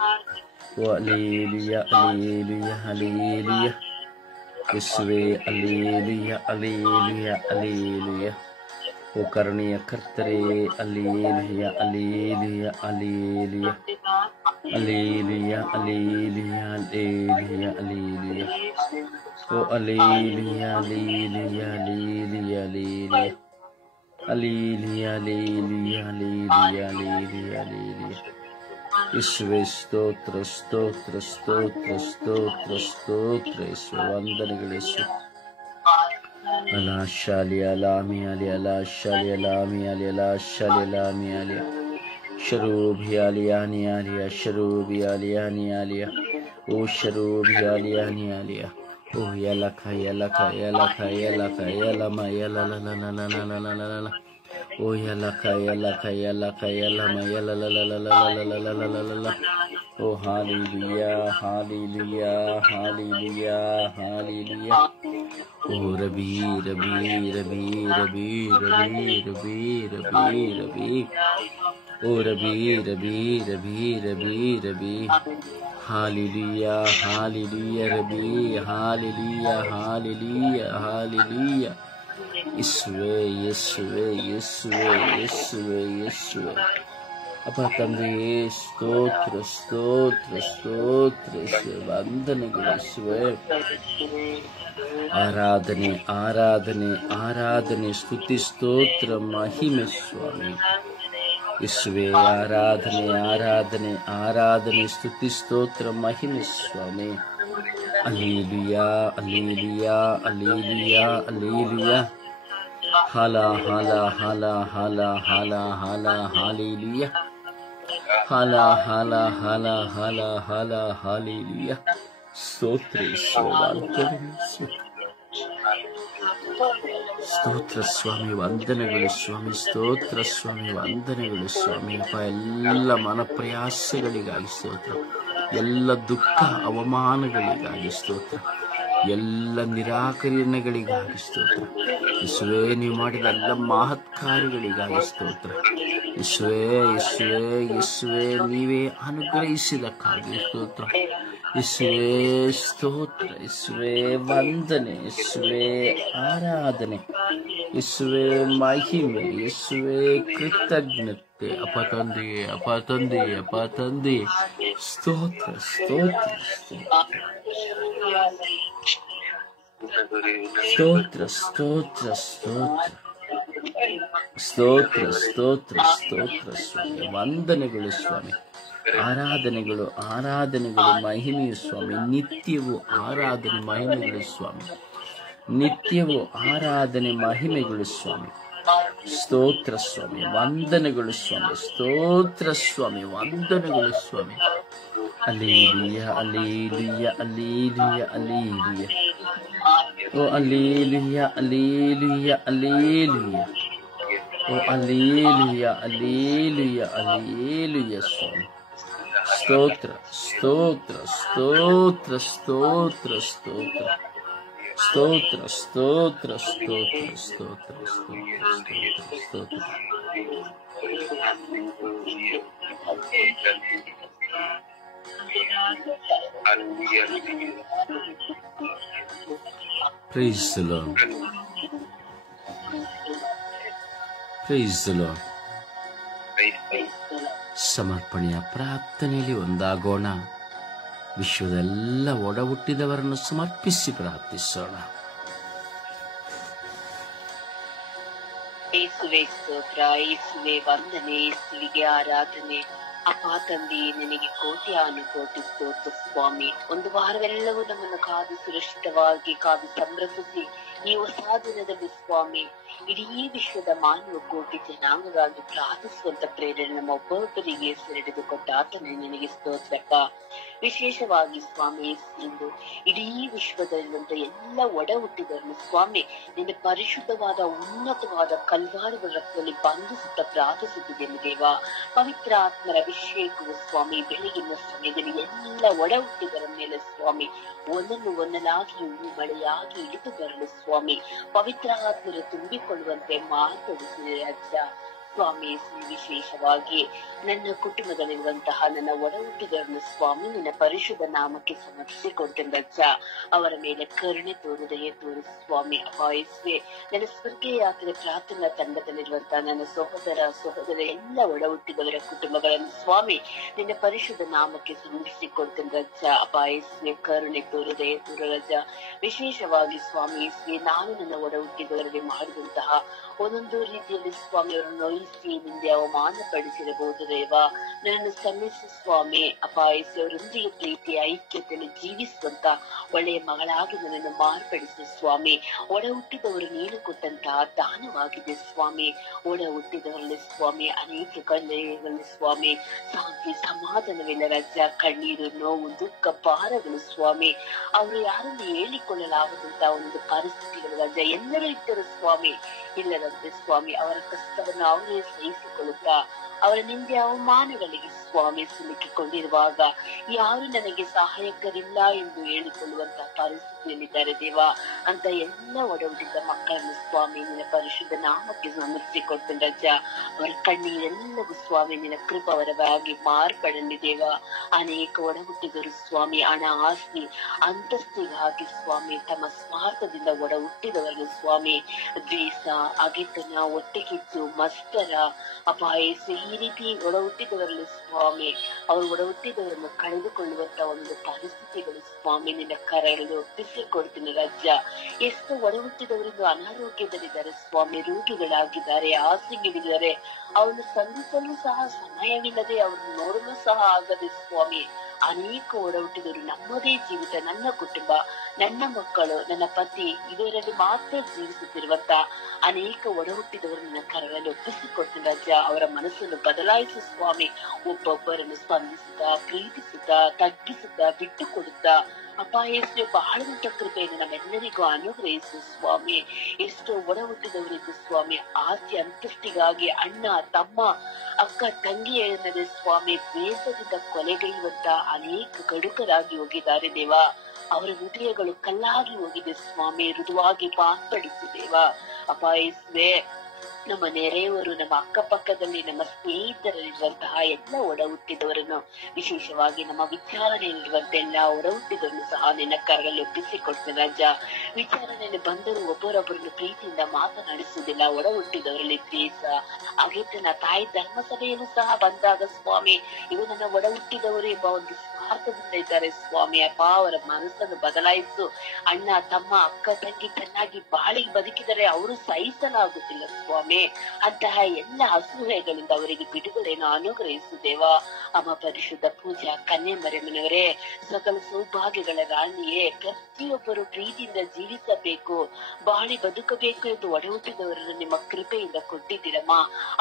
ಓ ಹಲ್ಲೆಲೂಯಾ, ಹಲ್ಲೆಲೂಯಾ, ಹಲ್ಲೆಲೂಯಾ. ಯೇಸುವೆ ಹಲ್ಲೆಲೂಯಾ, ಹಲ್ಲೆಲೂಯಾ, ಹಲ್ಲೆಲೂಯಾ. ಓ ಕರುಣೆಯ ಕರ್ತರೇ hallelujah, hallelujah, hallelujah, hallelujah, hallelujah, hallelujah, hallelujah. ಓ hallelujah, hallelujah, hallelujah, hallelujah, hallelujah, hallelujah, hallelujah, hallelujah, hallelujah. ಯೇಸುವೇ ಸ್ತೋತ್ರ, ಸ್ತೋತ್ರ, ಸ್ತೋತ್ರ, ಸ್ತೋತ್ರ, ಸ್ತೋತ್ರ. ಯೇಸುವೆ ವಂದನೆಗಳಿಸು. ಅಲಾ ಶಾಲಿ ಅಲಾಮಿ ಅಲಿ ಅಲಾ ಶಾಲಿ ಅಲಾಮಿ ಅಲಿ ಅಲಾ ಶಾಲಿ ಅಲಾಮಿ ಅಲಿಯ ಶರೂಬಿ ಅಲಿಯಾನಿ ಅಲಿಯ ಶರೂಬಿ ಅಲಿಯಾನಿ ಅಲಿಯ ಓ ಶರೂಬಿ ಅಲಿಯಾನಿ ಅಲಿಯ Oh yalaka yalaka yalaka yalaka yalama yalalalalalalalalalala. Oh yalaka yalaka yalaka yalama yalalalalalalalalalala. Oh hallelujah, hallelujah, hallelujah, hallelujah. Oh Rabbi, Rabbi, Rabbi, Rabbi, Rabbi, Rabbi, Rabbi, Rabbi. Oh Rabbi, Rabbi, Rabbi, Rabbi, Rabbi. Hallelujah, hallelujah, Rabbi, hallelujah, hallelujah, hallelujah. Yeshuwe, Yeshuwe, Yeshuwe, Yeshuwe, Yeshuwe. ಅಪ್ಪ ತಂದೆಯೇ ಸ್ತೋತ್ರ ಸ್ತೋತ್ರ ಸ್ತೋತ್ರ ಯೇಸುವೆ, ವಂದನೆಗಳು ಯೇಸುವೆ. ಆರಾಧನೆ ಆರಾಧನೆ ಆರಾಧನೆ ಸ್ತುತಿ ಸ್ತೋತ್ರ ಮಹಿಮೆ ಸ್ವಾಮಿ ಯೇಸುವೆ. ಆರಾಧನೆ ಆರಾಧನೆ ಆರಾಧನೆ ಸ್ತುತಿ ಸ್ತೋತ್ರ ಮಹಿಮೆ ಸ್ವಾಮಿ. ಅಲ್ಲೇಲುಯಾ ಅಲ್ಲೇಲುಯಾ ಅಲ್ಲೇಲುಯಾ ಅಲ್ಲೇಲುಯಾ. ಹಾಲ ಹಾಲ ಹಾಲ ಹಾಲ ಹಾಲ ಹಾಲ ಹಾಲೇಲುಯಾ. ಹಾಲ ಹಾಲ ಹಾಲ ಹಾಲ ಹಾಲ ಹಾಲೇಲುಯ. ಸ್ತೋತ್ರ ಸ್ತೋತ್ರ ಸ್ವಾಮಿ, ವಂದನೆಗಳು ಸ್ವಾಮಿ. ಸ್ತೋತ್ರ ಸ್ವಾಮಿ, ವಂದನೆಗಳು ಸ್ವಾಮಿ. ಅಪ್ಪ ಎಲ್ಲ ಮನಪ್ರಯಾಸಗಳಿಗಾಗಿ ಸ್ತೋತ್ರ, ಎಲ್ಲ ದುಃಖ ಅವಮಾನಗಳಿಗಾಗಿ ಸ್ತೋತ್ರ, ಎಲ್ಲ ನಿರಾಕರಣೆಗಳಿಗಾಗಿ ಸ್ತೋತ್ರ. ಯೇಸುವೆ, ನೀವು ಮಾಡಿದ ಎಲ್ಲ ಮಹತ್ ಕಾರ್ಯಗಳಿಗಾಗಿ ಸ್ತೋತ್ರ. ಯೇಸುವೆ ಯೇಸುವೆ ಯೇಸುವೆ, ನೀವೇ ಅನುಗ್ರಹಿಸಿದಕ್ಕಾಗಿ ಸ್ತೋತ್ರ. ಯೇಸುವೆ ಸ್ತೋತ್ರ, ಯೇಸುವೆ ವಂದನೆ, ಯೇಸುವೆ ಆರಾಧನೆ, ಯೇಸುವೆ ಮಹಿಮೆ, ಯೇಸುವೆ ಕೃತಜ್ಞತೆ. ಅಪ ತಂದೆಯೇ ಅಪ ತಂದೆಯೇ ಅಪ ತಂದೆಯೇ ಸ್ತೋತ್ರ ಸ್ತೋತ್ರ ಸ್ತೋತ್ರ ಸ್ತೋತ್ರ ಸ್ತೋತ್ರ ಸ್ತೋತ್ರ ಸ್ತೋತ್ರ ಸ್ತೋತ್ರ ಸ್ವಾಮಿ. ವಂದನೆಗಳು ಸ್ವಾಮಿ. ಆರಾಧನೆಗಳು ಆರಾಧನೆಗಳು ಮಹಿಮೆಯು ಸ್ವಾಮಿ. ನಿತ್ಯವೂ ಆರಾಧನೆ ಮಹಿಮೆಗಳು ಸ್ವಾಮಿ. ನಿತ್ಯವೂ ಆರಾಧನೆ ಮಹಿಮೆಗಳು ಸ್ವಾಮಿ. ಸ್ತೋತ್ರ ಸ್ವಾಮಿ, ವಂದನೆಗಳು ಸ್ವಾಮಿ. ಸ್ತೋತ್ರ ಸ್ವಾಮಿ, ವಂದನೆಗಳು ಸ್ವಾಮಿ. ಅಲ್ಲೇಲುಯ ಅಲ್ಲೇಲುಯ ಅಲ್ಲೇಲುಯ ಅಲ್ಲೇಲುಯ. ಓ ಅಲ್ಲೇಲುಯ ಅಲ್ಲೇಲುಯ ಅಲ್ಲೇಲುಯ. ಓ ಅಲ್ಲೇಲುಯ ಅಲ್ಲೇಲುಯ ಅಲ್ಲೇಲುಯ ಸ್ವಾಮಿ. ಸ್ತೋತ್ರ ಸ್ತೋತ್ರ ಸ್ತೋತ್ರ ಸ್ತೋತ್ರ ಸ್ತೋತ್ರ ಸ್ತೋತ್ರ ಸ್ತೋತ್ರ ಸ್ತೋತ್ರ ಸ್ತೋತ್ರ ಸ್ತೋತ್ರ ಸ್ತೋತ್ರ. Praise the Lord. Praise the Lord. ಸಮರ್ಪಣೆಯ ಪ್ರಾರ್ಥನೆಯಲ್ಲಿ ಒಂದಾಗೋಣ. ವಿಶ್ವದೆಲ್ಲ ಒಡ ಹುಟ್ಟಿದವರನ್ನು ಸಮರ್ಪಿಸಿ ಪ್ರಾರ್ಥಿಸೋಣ. ಯೇಸುವೆ ಸ್ತೋತ್ರ, ಯೇಸುವೆ ವಂದನೆ, ಯೇಸುವಿಗೆ ಆರಾಧನೆ. ಅಪ್ಪ ತಂದೆ, ನಿನಗೆ ಕೋಟಿ ಸ್ತೋತ್ರ ಸ್ವಾಮಿ. ಒಂದು ವಾರವೆಲ್ಲವೂ ನಮ್ಮನ್ನು ಕಾದು ಸುರಕ್ಷಿತವಾಗಿ ಕಾದು ಸಂರಕ್ಷಿಸಿ ಈ ಹೊಸ ದಿನದಲ್ಲಿ ಸ್ವಾಮಿ ಇಡೀ ವಿಶ್ವದ ಮಾನವ ಕೋಟಿ ಜನಾಂಗವಾಗಿ ಪ್ರಾರ್ಥಿಸುವಂತ ಪ್ರೇರಣೆ ನಮ್ಮ ಒಬ್ಬೊಬ್ಬರಿಗೆ ಹಿಡಿದುಕೊಟ್ಟ ಆತನೇ ನಿನಗೆ ಸ್ತೋತ್ರಪ್ಪ. ವಿಶೇಷವಾಗಿ ಸ್ವಾಮಿ ಇಂದು ಇಡೀ ವಿಶ್ವದಲ್ಲಿರುವಂತ ಎಲ್ಲ ಒಡ ಹುಟ್ಟಿದರನ್ನು ಸ್ವಾಮಿ ನಿನ್ನ ಪರಿಶುದ್ಧವಾದ ಉನ್ನತವಾದ ಕಲ್ವಾರದ ರಕ್ತದಲ್ಲಿ ಬಂಧಿಸುತ್ತಾ ಪ್ರಾರ್ಥಿಸುತ್ತಿದ್ದೇನೆ ದೇವ. ಪವಿತ್ರ ಆತ್ಮರ ಅಭಿಷೇಕವು ಸ್ವಾಮಿ ಬೆಳಗಿನ ಸಮಯದಲ್ಲಿ ಎಲ್ಲ ಒಡ ಹುಟ್ಟಿದರ ಮೇಲೆ ಸ್ವಾಮಿ ಒಂದಲಾಗಿ ಮಳೆಯಾಗಿ ಇಳಿದು ಬರಲು ಸ್ವಾಮಿ ಪವಿತ್ರ ಆತ್ಮರು ತುಂಬಿಕೊಳ್ಳುವಂತೆ ಮಾರ್ಪಡಿಸಿದೆ ಅಜ್ಜ. ಸ್ವಾಮಿ ವಿಶೇಷವಾಗಿ ನನ್ನ ಕುಟುಂಬದಲ್ಲಿರುವಂತಹ ನನ್ನ ಒಡ ಹುಟ್ಟಿದರನ್ನು ಸ್ವಾಮಿ ನಿನ್ನ ಪರಿಶುದ್ಧ ನಾಮಕ್ಕೆ ಸಮರ್ಪಿಸಿಕೊಡ್ತೇನೆ ಅಜ್ಜ. ಅವರ ಮೇಲೆ ಕರುಣೆ ತೋರು, ದಯೆ ತೋರು ಸ್ವಾಮಿ. ಅಪಾಯಿಸುವೆ ನನ್ನ ಸ್ವರ್ಗೀಯ ಯಾತ್ರೆ ಪ್ರಾರ್ಥನಾ ತಂಡದಲ್ಲಿರುವಂತಹ ನನ್ನ ಸಹೋದರ ಎಲ್ಲ ಒಡ ಹುಟ್ಟಿದವರ ಕುಟುಂಬಗಳನ್ನು ಸ್ವಾಮಿ ನಿನ್ನ ಪರಿಶುದ್ಧ ನಾಮಕ್ಕೆ ಸಮರ್ಪಿಸಿಕೊಡ್ತೇನೆ ಅಜ್ಜ. ಅಪಾಯಿಸುವೆ ಕರುಣೆ ತೋರು, ದಯೆ ತೋರು ಅಜ್ಜ. ವಿಶೇಷವಾಗಿ ಸ್ವಾಮಿ ನಾನು ನನ್ನ ಒಡ ಹುಟ್ಟಿದವರಿಗೆ ಮಾಡಿದಂತಹ ಒಂದೊಂದು ರೀತಿಯಲ್ಲಿ ಸ್ವಾಮಿ ಅವರನ್ನು ನೋಯಿಸಿ ನಿಂದೆ ಅವಮಾನ ಪಡಿಸಿರಬಹುದು ದೇವ. ನನ್ನನ್ನು ಕ್ಷಮಿಸು ಸ್ವಾಮಿ. ಅಪಾಯಿಸಿ ಅವರೊಂದಿಗೆ ಪ್ರೀತಿಯ ಐಕ್ಯತೆಯಲ್ಲಿ ಜೀವಿಸುವಂತ ಒಳ್ಳೆಯ ಮಗಳಾಗಿ ನನ್ನನ್ನು ಮಾರ್ಪಡಿಸು ಸ್ವಾಮಿ. ಒಡ ಹುಟ್ಟಿದವರು ನೀನು ಕೊಟ್ಟಂತಹ ದಾನವಾಗಿದೆ ಸ್ವಾಮಿ. ಒಡ ಹುಟ್ಟಿದವರಲ್ಲಿ ಸ್ವಾಮಿ ಅನೇಕ ಕಣ್ಣಗಳಲ್ಲಿ ಸ್ವಾಮಿ ಶಾಂತಿ ಸಮಾಧಾನ ಸಮಾಧಾನವಿಲ್ಲ ರಾಜ. ಕಣ್ಣೀರು, ನೋವು, ದುಃಖ, ಭಾರಗಳು ಸ್ವಾಮಿ, ಅವರು ಯಾರನ್ನು ಹೇಳಿಕೊಳ್ಳಲಾಗದಂತ ಒಂದು ಪರಿಸ್ಥಿತಿಗಳು ರಾಜ. ಎಲ್ಲರೂ ಇದ್ದರು ಸ್ವಾಮಿ, ಇಲ್ಲದಂತೆ ಸ್ವಾಮಿ ಅವರ ಕಷ್ಟವನ್ನು ಅವರೇ ಸಹಿಸಿಕೊಳ್ಳುತ್ತಾ ಅವರ ನಿಂದೆ ಅವಮಾನಗಳಿಗೆ ಸ್ವಾಮಿ ಸಿಲುಕಿಕೊಂಡಿರುವಾಗ ಯಾರು ನನಗೆ ಸಹಾಯಕರಿಲ್ಲ ಎಂದು ಹೇಳಿಕೊಳ್ಳುವಂತಹ ಪರಿಸ್ಥಿತಿಯಲ್ಲಿದ್ದಾರೆ ದೇವ. ಅಂತ ಎಲ್ಲ ಒಡಹುಟ್ಟಿದ ಮಕ್ಕಳನ್ನು ಸ್ವಾಮಿ ನಿನ್ನ ಪರಿಶುದ್ಧ ನಾಮಕ್ಕೆ ಸಮರ್ಪಿಸಿಕೊಡ್ತೇನೆ ರಾಜ. ಅವರ ಕಣ್ಣೀರೆಲ್ಲವೂ ಸ್ವಾಮಿ ನಿನ್ನ ಕೃಪವರವಾಗಿ ಮಾರ್ಪಡಲಿ ದೇವ. ಅನೇಕ ಒಡಹುಟ್ಟಿದರು ಸ್ವಾಮಿ ಹಣ, ಆಸ್ತಿ, ಅಂತಸ್ತಿಗಾಗಿ ಸ್ವಾಮಿ ತಮ್ಮ ಸ್ವಾರ್ಥದಿಂದ ಒಡ ಹುಟ್ಟಿದವರನ್ನು ಸ್ವಾಮಿ ದ್ವೇಷ, ಅಗೆತನ, ಹೊಟ್ಟೆಕಿಚ್ಚು, ಮಸ್ತರ, ಅಪಾಯಸ ಈ ರೀತಿ ಒಡ ಹುಟ್ಟಿದವರನ್ನು ಸ್ವಾಮಿ ಅವರು ಒಡ ಹುಟ್ಟಿದವರನ್ನು ಕಳೆದುಕೊಳ್ಳುವಂತ ಒಂದು ಪರಿಸ್ಥಿತಿಗಳು ಸ್ವಾಮಿ ನಿನ್ನ ಕರೆಗಳು ಒಪ್ಪಿಸಿಕೊಡ್ತೀನಿ ರಾಜ್ಯ. ಎಷ್ಟು ಒಡ ಹುಟ್ಟಿದವರಿಂದ ಅನಾರೋಗ್ಯದಲ್ಲಿದ್ದಾರೆ ಸ್ವಾಮಿ, ರೋಗಿಗಳಾಗಿದ್ದಾರೆ, ಹಾಸಿಗೆವಿದ್ದಾರೆ, ಅವರನ್ನು ಸಂಧಿಸಲು ಸಹ ಸಮಯವಿಲ್ಲದೆ ಅವ್ರನ್ನ ನೋಡಲು ಸಹ ಆಗದೆ ಸ್ವಾಮಿ ಅನೇಕ ಒಡ ಹುಟ್ಟಿದವರು ನಮ್ಮದೇ ಜೀವಿತ, ನನ್ನ ಕುಟುಂಬ, ನನ್ನ ಮಕ್ಕಳು, ನನ್ನ ಪತಿ ಇದರಲ್ಲಿ ಮಾತ್ರ ಜೀವಿಸುತ್ತಿರುವಂತ ಅನೇಕ ಒಡ ಹುಟ್ಟಿದವರು ನನ್ನ ಕರಗಳಲ್ಲಿ ಒಪ್ಪಿಸಿಕೊಡ್ತೀನಿ ರಾಜ. ಅವರ ಮನಸ್ಸನ್ನು ಬದಲಾಯಿಸು ಸ್ವಾಮಿ. ಒಬ್ಬೊಬ್ಬರನ್ನು ಸ್ಪಂದಿಸುತ್ತಾ, ಪ್ರೀತಿಸುತ್ತಾ, ತಗ್ಗಿಸುತ್ತಾ, ಬಿಟ್ಟು ಕೊಡುತ್ತಾ ಅಪಾಯಸ್ಸು ಬಹಳ ದೊಡ್ಡ ಕೃಪೆಯನ್ನು ನಮ್ಮೆಲ್ಲರಿಗೂ ಅನುಗ್ರಹಿಸು ಸ್ವಾಮಿ. ಎಷ್ಟೋ ಒಡ ಹುಟ್ಟಿದವರಿದ್ದು ಸ್ವಾಮಿ ಆಸ್ತಿ ಅಂತಸ್ತಿಗಾಗಿ ಅಣ್ಣ, ತಮ್ಮ, ಅಕ್ಕ, ತಂಗಿ ಎನ್ನದೆ ಸ್ವಾಮಿ ದ್ವೇಷದಿಂದ ಕೊಲೆಗೈಯುವಂತ ಅನೇಕ ಗಡುಕರಾಗಿ ಹೋಗಿದ್ದಾರೆ ದೇವ. ಅವರ ಹೃದಯಗಳು ಕಲ್ಲಾಗಿ ಹೋಗಿದೆ ಸ್ವಾಮಿ, ಮೃದುವಾಗಿ ಮಾರ್ಪಡಿಸು ದೇವ. ಅಪಾಯಸ್ಸೇ ನಮ್ಮ ನೆರೆಯವರು, ನಮ್ಮ ಅಕ್ಕಪಕ್ಕದಲ್ಲಿ ನಮ್ಮ ಸ್ನೇಹಿತರಲ್ಲಿರುವಂತಹ ಎಲ್ಲ ಒಡ ಹುಟ್ಟಿದವರನ್ನು, ವಿಶೇಷವಾಗಿ ನಮ್ಮ ವಿಚಾರಣೆಯಲ್ಲಿರುವಂತ ಎಲ್ಲ ಒಡ ಹುಟ್ಟಿದವರನ್ನು ಸಹ ನಿನ್ನ ಕರಗಳಲ್ಲಿ ಒಪ್ಪಿಸಿಕೊಡ್ತೇನೆ ರಾಜ. ವಿಚಾರಣೆಯಲ್ಲಿ ಬಂದರೂ ಒಬ್ಬರೊಬ್ಬರನ್ನು ಪ್ರೀತಿಯಿಂದ ಮಾತನಾಡಿಸುವುದಿಲ್ಲ. ಒಡ ಹುಟ್ಟಿದವರಲ್ಲಿ ದ್ವೇಷ, ಅಗೆತನ, ತಾಯಿ ಧರ್ಮಸಭೆಯನ್ನು ಸಹ ಬಂದಾಗ ಸ್ವಾಮಿ ಇವು ನನ್ನ ಒಡ ಹುಟ್ಟಿದವರು ಎಂಬ ಒಂದು ಸ್ವಾರ್ಥದಿಂದ ಇದ್ದಾರೆ ಸ್ವಾಮಿ. ಅಪ್ಪ ಅವರ ಮನಸ್ಸನ್ನು ಬದಲಾಯಿಸು. ಅಣ್ಣ, ತಮ್ಮ, ಅಕ್ಕ, ತಂಗಿ ಚೆನ್ನಾಗಿ ಬಾಳಿಗೆ ಬದುಕಿದರೆ ಅವರು ಸಹಿಸಲಾಗುತ್ತಿಲ್ಲ ಸ್ವಾಮಿ. ಅಂತಹ ಎಲ್ಲ ಅಸೂಹೆಗಳಿಂದ ಅವರಿಗೆ ಬಿಡುಗಡೆಯನ್ನು ಅನುಗ್ರಹಿಸು ದೇವ. ಅಮ್ಮ ಪರಿಶುದ್ಧ ಪೂಜಾ ಕನ್ಯೆ ಮರಿಯಮ್ಮನವರೇ, ಸಕಲ ಸೌಭಾಗ್ಯಗಳ ರಾಣಿಯೇ, ಪ್ರತಿಯೊಬ್ಬರು ಪ್ರೀತಿಯಿಂದ ಜೀವಿಸಬೇಕು, ಬಾಳಿ ಬದುಕಬೇಕು ಎಂದು ಒಡ ಹುಟ್ಟಿದವರನ್ನು ನಿಮ್ಮ ಕೃಪೆಯಿಂದ ಕೊಟ್ಟಿದ್ದೀರಮ್ಮ.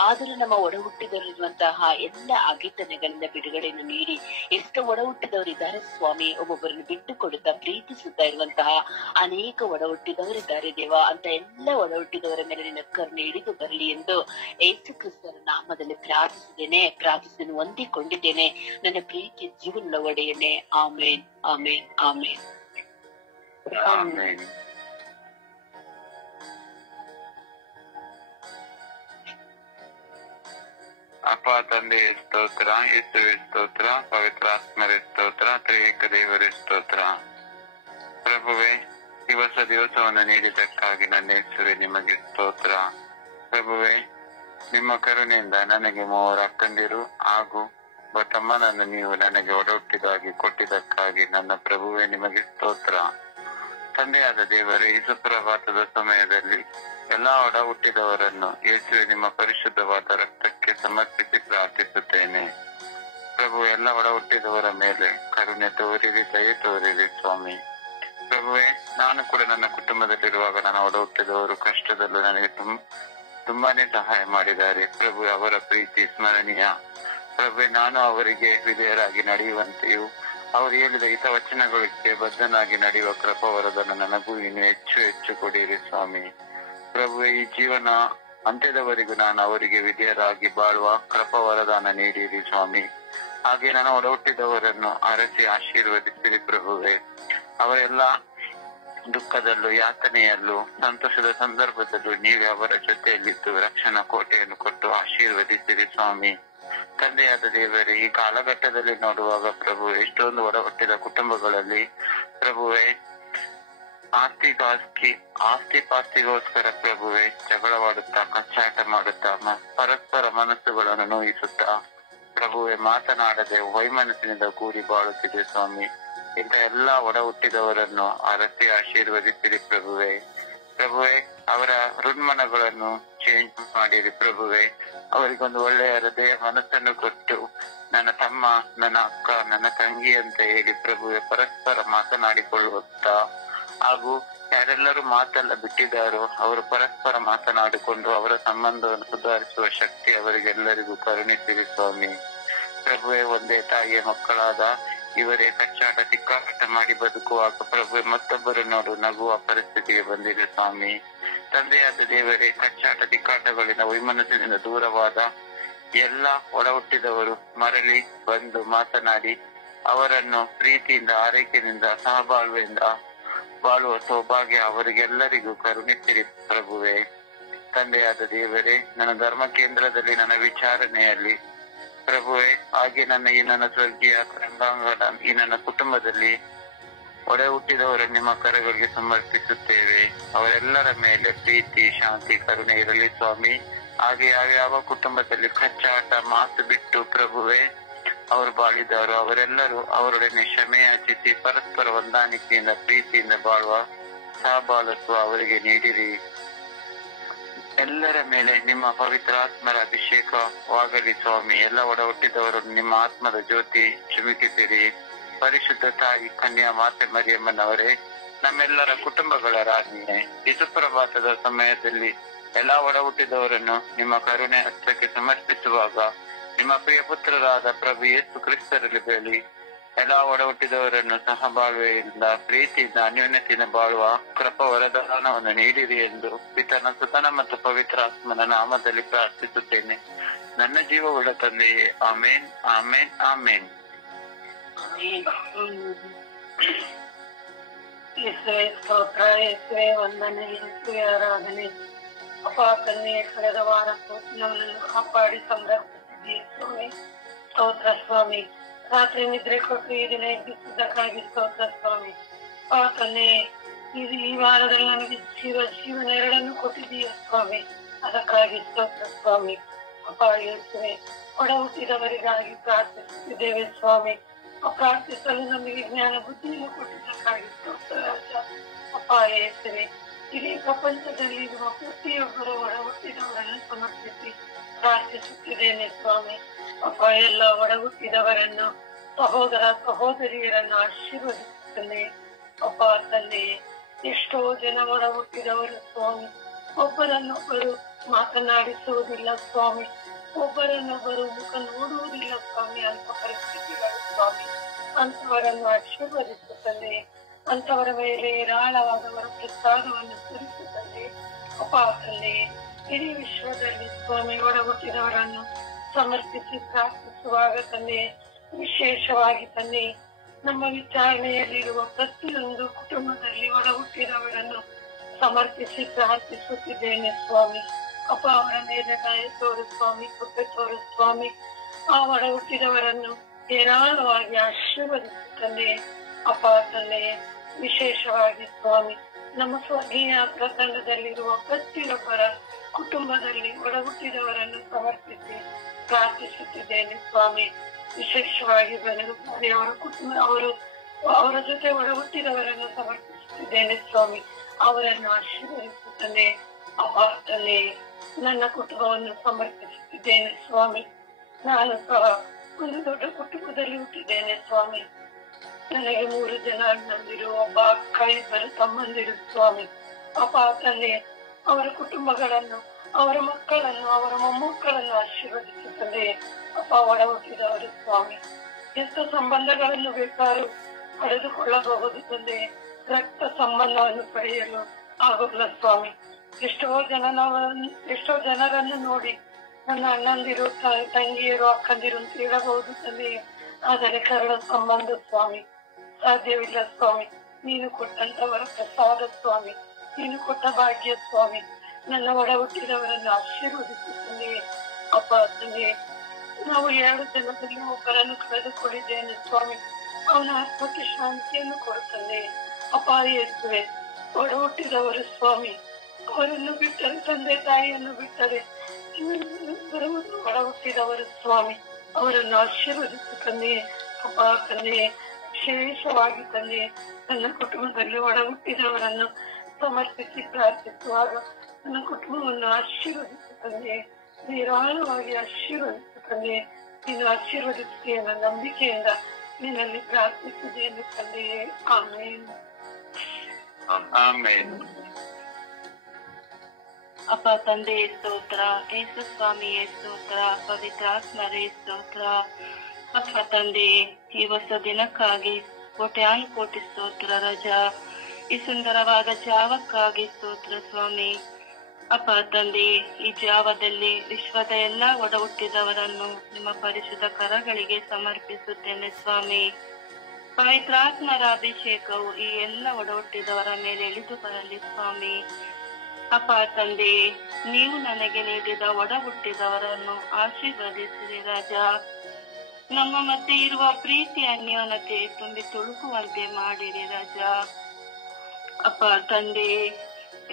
ಆದರೂ ನಮ್ಮ ಒಡ ಹುಟ್ಟಿದವರಿರುವಂತಹ ಎಲ್ಲ ಅಗೆತನೆಗಳಿಂದ ಬಿಡುಗಡೆಯನ್ನು ನೀಡಿ ಎಷ್ಟು ಒಡ ಹುಟ್ಟಿದವರಿದ್ದಾರೆ ಸ್ವಾಮಿ. ಒಬ್ಬೊಬ್ಬರನ್ನು ಬಿಟ್ಟು ಕೊಡುತ್ತಾ ಪ್ರೀತಿಸುತ್ತಾ ಇರುವಂತಹ ಅನೇಕ ಒಡ ಹುಟ್ಟಿದವರಿದ್ದಾರೆ ದೇವ. ಅಂತ ಎಲ್ಲ ಒಡ ಹುಟ್ಟಿದವರ ಮೇಲೆ ನಿನ್ನ ಕರುಣೆ ಹಿಡಿದು ಬರಲಿ ಎಂದು ಯೇಸು ಕ್ರಿಸ್ತನ ನಾಮದಲ್ಲಿ ಪ್ರಾರ್ಥಿಸಿದ್ದೇನೆ, ಹೊಂದಿಕೊಂಡಿದ್ದೇನೆ ನನ್ನ ಪ್ರೀತಿ ಜೀವನದ ಒಡೆಯನೆ. ಆಮೇನ್, ಆಮೇನ್, ಆಮೇನ್, ಆಮೆನ್. ಅಪ್ಪ ತಂದೆ ಸ್ತೋತ್ರ, ಯೇಸುವೆ ಸ್ತೋತ್ರ, ಪವಿತ್ರಾತ್ಮರೇ ಸ್ತೋತ್ರ, ತ್ರಿಯೇಕ ದೇವರೇ ಸ್ತೋತ್ರ. ಪ್ರಭುವೆ, ದಿವಸವನ್ನು ನೀಡಿದ್ದಕ್ಕಾಗಿ ನನ್ನ ಯೇಸುವೆ ನಿಮಗೆ ಸ್ತೋತ್ರ. ಪ್ರಭುವೆ, ನಿಮ್ಮ ಕರುಣೆಯಿಂದ ನನಗೆ 3 ಅಕ್ಕಂದಿರು ಹಾಗೂ ಒಬ್ಬ ತಮ್ಮನನ್ನು ನೀವು ನನಗೆ ಒಡಹುಟ್ಟಿದಾಗಿ ಕೊಟ್ಟಿದ್ದಕ್ಕಾಗಿ ನನ್ನ ಪ್ರಭುವೆ ನಿಮಗೆ ಸ್ತೋತ್ರ. ತಂದೆಯಾದ ದೇವರೇ, ಈ ಸುಪ್ರಭಾತದ ಸಮಯದಲ್ಲಿ ಎಲ್ಲಾ ಒಡ ಹುಟ್ಟಿದವರನ್ನು ಯೇಸುವೆ ನಿಮ್ಮ ಪರಿಶುದ್ಧವಾದ ರಕ್ತಕ್ಕೆ ಸಮರ್ಪಿಸಿ ಪ್ರಾರ್ಥಿಸುತ್ತೇನೆ. ಪ್ರಭು, ಎಲ್ಲ ಒಡ ಹುಟ್ಟಿದವರ ಮೇಲೆ ಕರುಣೆ ತೋರಿರಿ, ದಯೆ ತೋರಿರಿ ಸ್ವಾಮಿ. ಪ್ರಭುವೆ, ನಾನು ಕೂಡ ನನ್ನ ಕುಟುಂಬದಲ್ಲಿರುವಾಗ ನನ್ನ ಒಡ ಹುಟ್ಟಿದವರು ಕಷ್ಟದಲ್ಲೂ ನನಗೆ ತುಂಬಾನೇ ಸಹಾಯ ಮಾಡಿದ್ದಾರೆ. ಪ್ರಭು, ಅವರ ಪ್ರೀತಿ ಸ್ಮರಣೀಯ. ಪ್ರಭು, ನಾನು ಅವರಿಗೆ ವಿಧೇಯರಾಗಿ ನಡೆಯುವಂತೆಯೂ ಅವರು ಹೇಳಿದ ಹಿತವಚನಗಳಿಗೆ ಬದ್ಧನಾಗಿ ನಡೆಯುವ ಕೃಪಾವರದನ್ನು ನನಗೂ ಇನ್ನು ಹೆಚ್ಚು ಹೆಚ್ಚು ಕೊಡಿರಿ ಸ್ವಾಮಿ. ಪ್ರಭು, ಈ ಜೀವನ ಅಂತ್ಯದವರೆಗೂ ನಾನು ಅವರಿಗೆ ವಿಧೇಯರಾಗಿ ಬಾಳುವ ಕೃಪಾವರದಾನ ನೀಡಿರಿ ಸ್ವಾಮಿ. ಹಾಗೆ ನನ್ನ ಒಡ ಹುಟ್ಟಿದವರನ್ನು ಅರಸಿ ಆಶೀರ್ವದಿಸಿರಿ ಪ್ರಭುವೆ. ಅವರೆಲ್ಲ ದುಃಖದಲ್ಲೂ, ಯಾತನೆಯಲ್ಲೂ, ಸಂತೋಷದ ಸಂದರ್ಭದಲ್ಲೂ ನೀವೇ ಅವರ ಜೊತೆಯಲ್ಲಿದ್ದು ರಕ್ಷಣಾ ಕೋಟೆಯನ್ನು ಕೊಟ್ಟು ಆಶೀರ್ವದಿಸಿರಿ ಸ್ವಾಮಿ. ತಂದೆಯಾದ ದೇವರೇ, ಈ ಕಾಲಘಟ್ಟದಲ್ಲಿ ನೋಡುವಾಗ ಪ್ರಭು, ಎಷ್ಟೊಂದು ಒಡ ಹುಟ್ಟಿದ ಕುಟುಂಬಗಳಲ್ಲಿ ಪ್ರಭುವೆ ಆಸ್ತಿ ಪಾಸ್ತಿಗೋಸ್ಕರ ಪ್ರಭುವೆ ಜಗಳವಾಡುತ್ತಾ, ಕಚ್ಚಾಟ ಮಾಡುತ್ತಾ, ಪರಸ್ಪರ ಮನಸ್ಸುಗಳನ್ನು ನೋಯಿಸುತ್ತಾ ಪ್ರಭುವೆ ಮಾತನಾಡದೆ ವೈಮನಸ್ಸಿನಿಂದ ಕೂಡಿ ಬಾಳುತ್ತಿದೆ ಸ್ವಾಮಿ. ಇಂಥ ಎಲ್ಲಾ ಒಡ ಹುಟ್ಟಿದವರನ್ನು ಅರಸಿ ಆಶೀರ್ವದಿಸಿರಿ ಪ್ರಭುವೆ. ಪ್ರಭುವೆ, ಅವರ ಹೃನ್ಮನಗಳನ್ನು ಚೇಂಜ್ ಮಾಡಿರಿ ಪ್ರಭುವೆ. ಅವರಿಗೊಂದು ಒಳ್ಳೆಯ ಹೃದಯ ಮನಸ್ಸನ್ನು ಕೊಟ್ಟು ನನ್ನ ತಮ್ಮ, ನನ್ನ ಅಕ್ಕ, ನನ್ನ ತಂಗಿ ಅಂತ ಹೇಳಿ ಪ್ರಭುವೆ ಪರಸ್ಪರ ಮಾತನಾಡಿಕೊಳ್ಳುತ್ತಾ, ಹಾಗೂ ಯಾರೆಲ್ಲರೂ ಮಾತೆಲ್ಲ ಬಿಟ್ಟಿದ್ದಾರೋ ಅವರು ಪರಸ್ಪರ ಮಾತನಾಡಿಕೊಂಡು ಅವರ ಸಂಬಂಧವನ್ನು ಸುಧಾರಿಸುವ ಶಕ್ತಿ ಅವರಿಗೆಲ್ಲರಿಗೂ ಕರುಣಿಸಿರಿ ಸ್ವಾಮಿ. ಪ್ರಭುವೆ ಒಂದೇ ತಾಯಿಯ ಮಕ್ಕಳಾದ ಇವರೇ ಕಚ್ಚಾಟ ತಿಕ್ಕಾಟ ಮಾಡಿ ಬದುಕುವಾಗ ಪ್ರಭುವೆ ಮತ್ತೊಬ್ಬರು ನೋಡು ನಗುವ ಪರಿಸ್ಥಿತಿಗೆ ಬಂದಿದೆ ಸ್ವಾಮಿ. ತಂದೆಯಾದ ದೇವರೇ, ಕಚ್ಚಾಟ ತಿಕ್ಕಾಟಗಳಿಂದ ವೈಮನಸ್ಸಿನಿಂದ ದೂರವಾದ ಎಲ್ಲ ಒಡ ಹುಟ್ಟಿದವರು ಮರಳಿ ಬಂದು ಮಾತನಾಡಿ ಅವರನ್ನು ಪ್ರೀತಿಯಿಂದ ಆರೈಕೆಯಿಂದ ಸಹಬಾಳ್ವೆಯಿಂದ ಬಾಳುವ ಸೌಭಾಗ್ಯ ಅವರಿಗೆಲ್ಲರಿಗೂ ಕರುಣಿಸಿರಿ ಪ್ರಭುವೆ. ತಂದೆಯಾದ ದೇವರೇ, ನನ್ನ ಧರ್ಮ ಕೇಂದ್ರದಲ್ಲಿ ನನ್ನ ವಿಚಾರಣೆಯಲ್ಲಿ ಪ್ರಭುವೆ, ಹಾಗೆ ನನ್ನ ಸ್ವರ್ಗೀಯ ರಂಗಾಂಗಣ ಈ ನನ್ನ ಕುಟುಂಬದಲ್ಲಿ ಒಡ ಹುಟ್ಟಿದವರನ್ನು ನಿಮ್ಮ ಕರಗಳಿಗೆ ಸಮರ್ಪಿಸುತ್ತೇವೆ. ಅವರೆಲ್ಲರ ಮೇಲೆ ಪ್ರೀತಿ, ಶಾಂತಿ, ಕರುಣೆ ಇರಲಿ ಸ್ವಾಮಿ. ಹಾಗೆ ಯಾವ ಕುಟುಂಬದಲ್ಲಿ ಕಚ್ಚಾಟ ಮಾತು ಬಿಟ್ಟು ಪ್ರಭುವೆ ಅವರು ಬಾಳಿದವರು ಅವರೆಲ್ಲರೂ ಅವರೊಡನೆ ಕ್ಷಮೆಯಾಚಿಸಿ ಪರಸ್ಪರ ಹೊಂದಾಣಿಕೆಯಿಂದ ಪ್ರೀತಿಯಿಂದ ಬಾಳುವ ಸಹಬಾಳತ್ವ ಅವರಿಗೆ ನೀಡಿರಿ. ಎಲ್ಲರ ಮೇಲೆ ನಿಮ್ಮ ಪವಿತ್ರಾತ್ಮರ ಅಭಿಷೇಕವಾಗಲಿ ಸ್ವಾಮಿ. ಎಲ್ಲ ಒಡ ಹುಟ್ಟಿದವರನ್ನು ನಿಮ್ಮ ಆತ್ಮದ ಜ್ಯೋತಿ ಚಿಮುಕಿಸಿರಿ. ಪರಿಶುದ್ಧ ತಾಯಿ ಕನ್ಯಾ ಮಾತೆ ಮರಿಯಮ್ಮನವರೇ, ನಮ್ಮೆಲ್ಲರ ಕುಟುಂಬಗಳ ರಾಜ್ಞೆ, ಈ ಸುಪ್ರಭಾತದ ಸಮಯದಲ್ಲಿ ಎಲ್ಲಾ ಒಡ ಹುಟ್ಟಿದವರನ್ನು ನಿಮ್ಮ ಕರುಣೆ ಹಸ್ತಕ್ಕೆ ಸಮರ್ಪಿಸುವಾಗ ನಿಮ್ಮ ಪ್ರಿಯ ಪುತ್ರರಾದ ಪ್ರಭು ಯೇಸು ಕ್ರಿಸ್ತರಲ್ಲಿ ಬೆಳಿ ಎಲ್ಲಾ ಒಡ ಹುಟ್ಟಿದವರನ್ನು ಸಹಬಾಳ್ವೆಯಿಂದ ಪ್ರೀತಿಯಿಂದ ಅನ್ಯೋನ್ಯತೆಯಿಂದ ಬಾಳುವ ಕೃಪಾ ವರದಾನವನ್ನು ನೀಡಿರಿ ಎಂದು ಪಿತನ, ಸುತನ ಮತ್ತು ಪವಿತ್ರಾತ್ಮನ ನಾಮದಲ್ಲಿ ಪ್ರಾರ್ಥಿಸುತ್ತೇನೆ. ನನ್ನ ಜೀವವುಳ್ಳ ತಂದೆಯೇ, ಆಮೇನ್, ಆಮೇನ್, ಆಮೇನ್. ಯೇಸುವೆ ಸ್ತೋತ್ರ, ಯೇಸುವೆ ವಂದನೆ, ಯೇಸುವೆ ಆರಾಧನೆ. ಅಪ್ಪ ತಂದೆ, ಕಳೆದ ವಾರ ನಮ್ಮನ್ನು ಕಾಪಾಡಿ ಸಂರಕ್ಷಿಸಿದ್ದೀರಿ ಸ್ವಾಮಿ. ಸ್ತೋತ್ರ ಸ್ವಾಮಿ. ರಾತ್ರಿ ನಿದ್ರೆ ಕೊಟ್ಟು ಈ ದಿನ ಎಬ್ಬಿಸಿದ್ದಕ್ಕಾಗಿ ಸ್ತೋತ್ರ ಸ್ವಾಮಿ. ಅಪ್ಪ ತಂದೆ, ಈ ವಾರದಲ್ಲಿ ನನಗೆ ಜೀವನ ಎರಡನ್ನು ಕೊಟ್ಟಿದ್ದೀಯ ಸ್ವಾಮಿ, ಅದಕ್ಕಾಗಿ ಸ್ತೋತ್ರ ಸ್ವಾಮಿ. ಅಪ್ಪ ಯೇಸುವೆ, ಒಡ ಹುಟ್ಟಿದವರಿಗಾಗಿ ಪ್ರಾರ್ಥಿಸುತ್ತಿದ್ದೇವೆ ಸ್ವಾಮಿ. ಪ್ರಾರ್ಥಿಸಲು ನಮಗೆ ಜ್ಞಾನ ಬುದ್ಧಿಯನ್ನು ಕೊಟ್ಟಿದ್ದಕ್ಕಾಗಿ ಸ್ತೋತ್ರ ರಾಜ. ಅಪ್ಪ ಯೇಸುವೆ, ಇಡೀ ಪ್ರಪಂಚದಲ್ಲಿ ಇರುವ ಪ್ರತಿಯೊಬ್ಬರು ಒಡ ಹುಟ್ಟಿದವರನ್ನು ಸಮರ್ಪಿಸಿ ಪ್ರಾರ್ಥಿಸುತ್ತಿದ್ದೇನೆ ಸ್ವಾಮಿ. ಅಪ್ಪ ಎಲ್ಲ ಒಡ ಹುಟ್ಟಿದವರನ್ನು, ಸಹೋದರ ಸಹೋದರಿಯರನ್ನು ಆಶೀರ್ವದಿಸುತ್ತೇನೆ. ಅಪ್ಪ ತಂದೆಯೇ, ಎಷ್ಟೋ ಜನ ಒಡ ಹುಟ್ಟಿದವರು ಸ್ವಾಮಿ ಒಬ್ಬರನ್ನೊಬ್ಬರು ಮಾತನಾಡಿಸುವುದಿಲ್ಲ ಸ್ವಾಮಿ, ಒಬ್ಬರನ್ನೊಬ್ಬರು ಮುಖ ನೋಡುವುದಿಲ್ಲ ಸ್ವಾಮಿ. ಅಂತ ಪರಿಸ್ಥಿತಿಗಳು ಸ್ವಾಮಿ, ಅಂತವರನ್ನು ಆಶೀರ್ವದಿಸುತ್ತದೆ. ಅಂತವರ ಮೇಲೆ ಏರಾಳವಾದವರ ಪ್ರಸಾದವನ್ನು ಸುರಿಸುತ್ತದೆ. ಅಪ್ಪ ತಂದೆಯೇ, ಇಡೀ ವಿಶ್ವದಲ್ಲಿ ಸ್ವಾಮಿ ಒಡ ಹುಟ್ಟಿದವರನ್ನು ಸಮರ್ಪಿಸಿ ಪ್ರಾರ್ಥಿಸುವಾಗ ತಂದೆ, ವಿಶೇಷವಾಗಿ ತಂದೆ ನಮ್ಮ ವಿಚಾರಣೆಯಲ್ಲಿರುವ ಪ್ರತಿಯೊಂದು ಕುಟುಂಬದಲ್ಲಿ ಒಡ ಹುಟ್ಟಿದವರನ್ನು ಸಮರ್ಪಿಸಿ ಪ್ರಾರ್ಥಿಸುತ್ತಿದ್ದೇನೆ ಸ್ವಾಮಿ. ಅಪ್ಪ ಅವರ ಮೇಲೆ ದಯೆ ತೋರು ಸ್ವಾಮಿ, ಕೃಪೆ ತೋರು ಸ್ವಾಮಿ. ಆ ಒಡ ಹುಟ್ಟಿದವರನ್ನು ಏರಾಳವಾಗಿ ಆಶೀರ್ವದಿಸುತ್ತದೆ. ಅಪ್ಪ ತಂದೆಯೇ, ವಿಶೇಷವಾಗಿ ಸ್ವಾಮಿ ನಮ್ಮ ಸ್ವರ್ಗೀಯ ಪ್ರಕರಣದಲ್ಲಿರುವ ಪ್ರತಿಯೊಬ್ಬರ ಕುಟುಂಬದಲ್ಲಿ ಒಡ ಹುಟ್ಟಿದವರನ್ನು ಸಮರ್ಪಿಸಿ ಪ್ರಾರ್ಥಿಸುತ್ತಿದ್ದೇನೆ ಸ್ವಾಮಿ. ವಿಶೇಷವಾಗಿ ಅವರ ಕುಟುಂಬ ಅವರ ಜೊತೆ ಒಡ ಹುಟ್ಟಿದವರನ್ನು ಸಮರ್ಪಿಸುತ್ತಿದ್ದೇನೆ ಸ್ವಾಮಿ. ಅವರನ್ನು ಆಶೀರ್ವದಿಸುತ್ತೇನೆ. ಅಪ್ಪ ತಂದೆ, ನನ್ನ ಕುಟುಂಬವನ್ನು ಸಮರ್ಪಿಸುತ್ತಿದ್ದೇನೆ ಸ್ವಾಮಿ. ನಾನು ಸಹ ಒಂದು ದೊಡ್ಡ ಕುಟುಂಬದಲ್ಲಿ ಹುಟ್ಟಿದ್ದೇನೆ ಸ್ವಾಮಿ. ನನಗೆ 3 ಜನ ಅಣ್ಣಂದಿರು, ಒಬ್ಬ ಅಕ್ಕ, 2 ತಮ್ಮಂದಿರು ಸ್ವಾಮಿ. ಅಪ್ಪ ತಂದೆ, ಅವರ ಕುಟುಂಬಗಳನ್ನು, ಅವರ ಮಕ್ಕಳನ್ನು, ಅವರ ಮೊಮ್ಮಕ್ಕಳನ್ನು ಆಶೀರ್ವದಿಸುತ್ತದೆ. ಅಪ್ಪ ಒಡ ಹುಟ್ಟಿದವರು ಸ್ವಾಮಿ, ಎಷ್ಟು ಸಂಬಂಧಗಳನ್ನು ಬೇಕಾದ್ರೂ ಪಡೆದುಕೊಳ್ಳಬಹುದು ತಂದೆ, ರಕ್ತ ಸಂಬಂಧವನ್ನು ಪಡೆಯಲು ಆಗೋಲ್ಲ ಸ್ವಾಮಿ. ಎಷ್ಟೋ ಜನರನ್ನು ನೋಡಿ ನನ್ನ ಅಣ್ಣಂದಿರು, ತಂಗಿಯರು, ಅಕ್ಕಂದಿರು ಅಂತ ಹೇಳಬಹುದು ತಂದೆ, ಆದರೆ ಕರಳ ಸಂಬಂಧ ಸ್ವಾಮಿ ಸಾಧ್ಯವಿಲ್ಲ ಸ್ವಾಮಿ. ನೀನು ಕೊಟ್ಟಂತವರ ಪ್ರಸಾದ ಸ್ವಾಮಿ, ನೀನು ಕೊಟ್ಟ ಭಾಗ್ಯ ಸ್ವಾಮಿ. ನನ್ನ ಒಡ ಹುಟ್ಟಿದವರನ್ನು ಆಶೀರ್ವದಿಸುತ್ತೇನೆ. ಅಪ್ಪ ತಂದೆ, ನಾವು 2 ಜನದಲ್ಲಿ ಒಬ್ಬರನ್ನು ಕಳೆದುಕೊಂಡಿದ್ದೇನೆ ಸ್ವಾಮಿ. ಅವನ ಆತ್ಮಕ್ಕೆ ಶಾಂತಿಯನ್ನು ಕೊಡುತ್ತಂದೆ. ಅಪ್ಪ ಯೇಸುವೆ, ಒಡ ಹುಟ್ಟಿದವರು ಸ್ವಾಮಿ, ಅವರನ್ನು ಬಿಟ್ಟರೆ, ತಂದೆ ತಾಯಿಯನ್ನು ಬಿಟ್ಟರೆ ಬರುವುದು ಒಡ ಹುಟ್ಟಿದವರು ಸ್ವಾಮಿ. ಅವರನ್ನು ಆಶೀರ್ವದಿಸುತ್ತಂದೆ. ಅಪ್ಪ ತಂದೆ, ವಿಶೇಷವಾಗಿ ತಂದೆ, ನನ್ನ ಕುಟುಂಬದಲ್ಲಿ ಒಡ ಹುಟ್ಟಿದವರನ್ನು ಸಮರ್ಪಿಸಿ ಪ್ರಾರ್ಥಿಸುವಾಗ ನನ್ನ ಕುಟುಂಬವನ್ನು ಆಶೀರ್ವದಿಸುತ್ತಂದೆ, ನಿರಾಳವಾಗಿ ಆಶೀರ್ವದಿಸುತ್ತಂದೆ. ನೀನು ಆಶೀರ್ವದಿಸುತ್ತೀಯ ನನ್ನ ನಂಬಿಕೆಯಿಂದ ನಿನ್ನಲ್ಲಿ ಪ್ರಾರ್ಥಿಸುತ್ತೇನೆ ತಂದೆಯೇ. ಆಮೇನ್, ಆಮೇನ್. ಅಪ್ಪ ತಂದೆ ಸ್ತೋತ್ರ, ಯೇಸು ಸ್ವಾಮಿಯೇ ಸ್ತೋತ್ರ, ಪವಿತ್ರಾತ್ಮರೇ ಸ್ತೋತ್ರ. ಅಪ್ಪ ತಂದೆ, ಈ ಹೊಸ ದಿನಕ್ಕಾಗಿ ಕೋಟ್ಯಾನು ಕೋಟಿ ಸ್ತೋತ್ರ ರಾಜಾ. ಈ ಸುಂದರವಾದ ಜಾವಕ್ಕಾಗಿ ಸ್ತೋತ್ರ ಸ್ವಾಮಿ. ಅಪ್ಪ ತಂದೆ, ಈ ಜಾವದಲ್ಲಿ ವಿಶ್ವದ ಎಲ್ಲಾ ಒಡ ಹುಟ್ಟಿದವರನ್ನು ನಿಮ್ಮ ಪರಿಶುದ್ಧ ಕರಗಳಿಗೆ ಸಮರ್ಪಿಸುತ್ತೇನೆ ಸ್ವಾಮಿ. ಪವಿತ್ರಾತ್ಮರ ಅಭಿಷೇಕವು ಈ ಎಲ್ಲ ಒಡ ಹುಟ್ಟಿದವರ ಮೇಲೆ ಇಳಿದು ಬರಲಿ ಸ್ವಾಮಿ. ಅಪ್ಪ ತಂದೆ, ನೀವು ನನಗೆ ನೀಡಿದ ಒಡ ಹುಟ್ಟಿದವರನ್ನು ಆಶೀರ್ವದಿಸಿರಿ ರಾಜಾ. ನಮ್ಮ ಮಧ್ಯೆ ಇರುವ ಪ್ರೀತಿ ಅನ್ಯೋನ್ಯತೆ ತುಂಬಿ ತುಳುಕುವಂತೆ ಮಾಡಿರಿ ರಾಜಾ. ಅಪ್ಪ ತಂದೆ,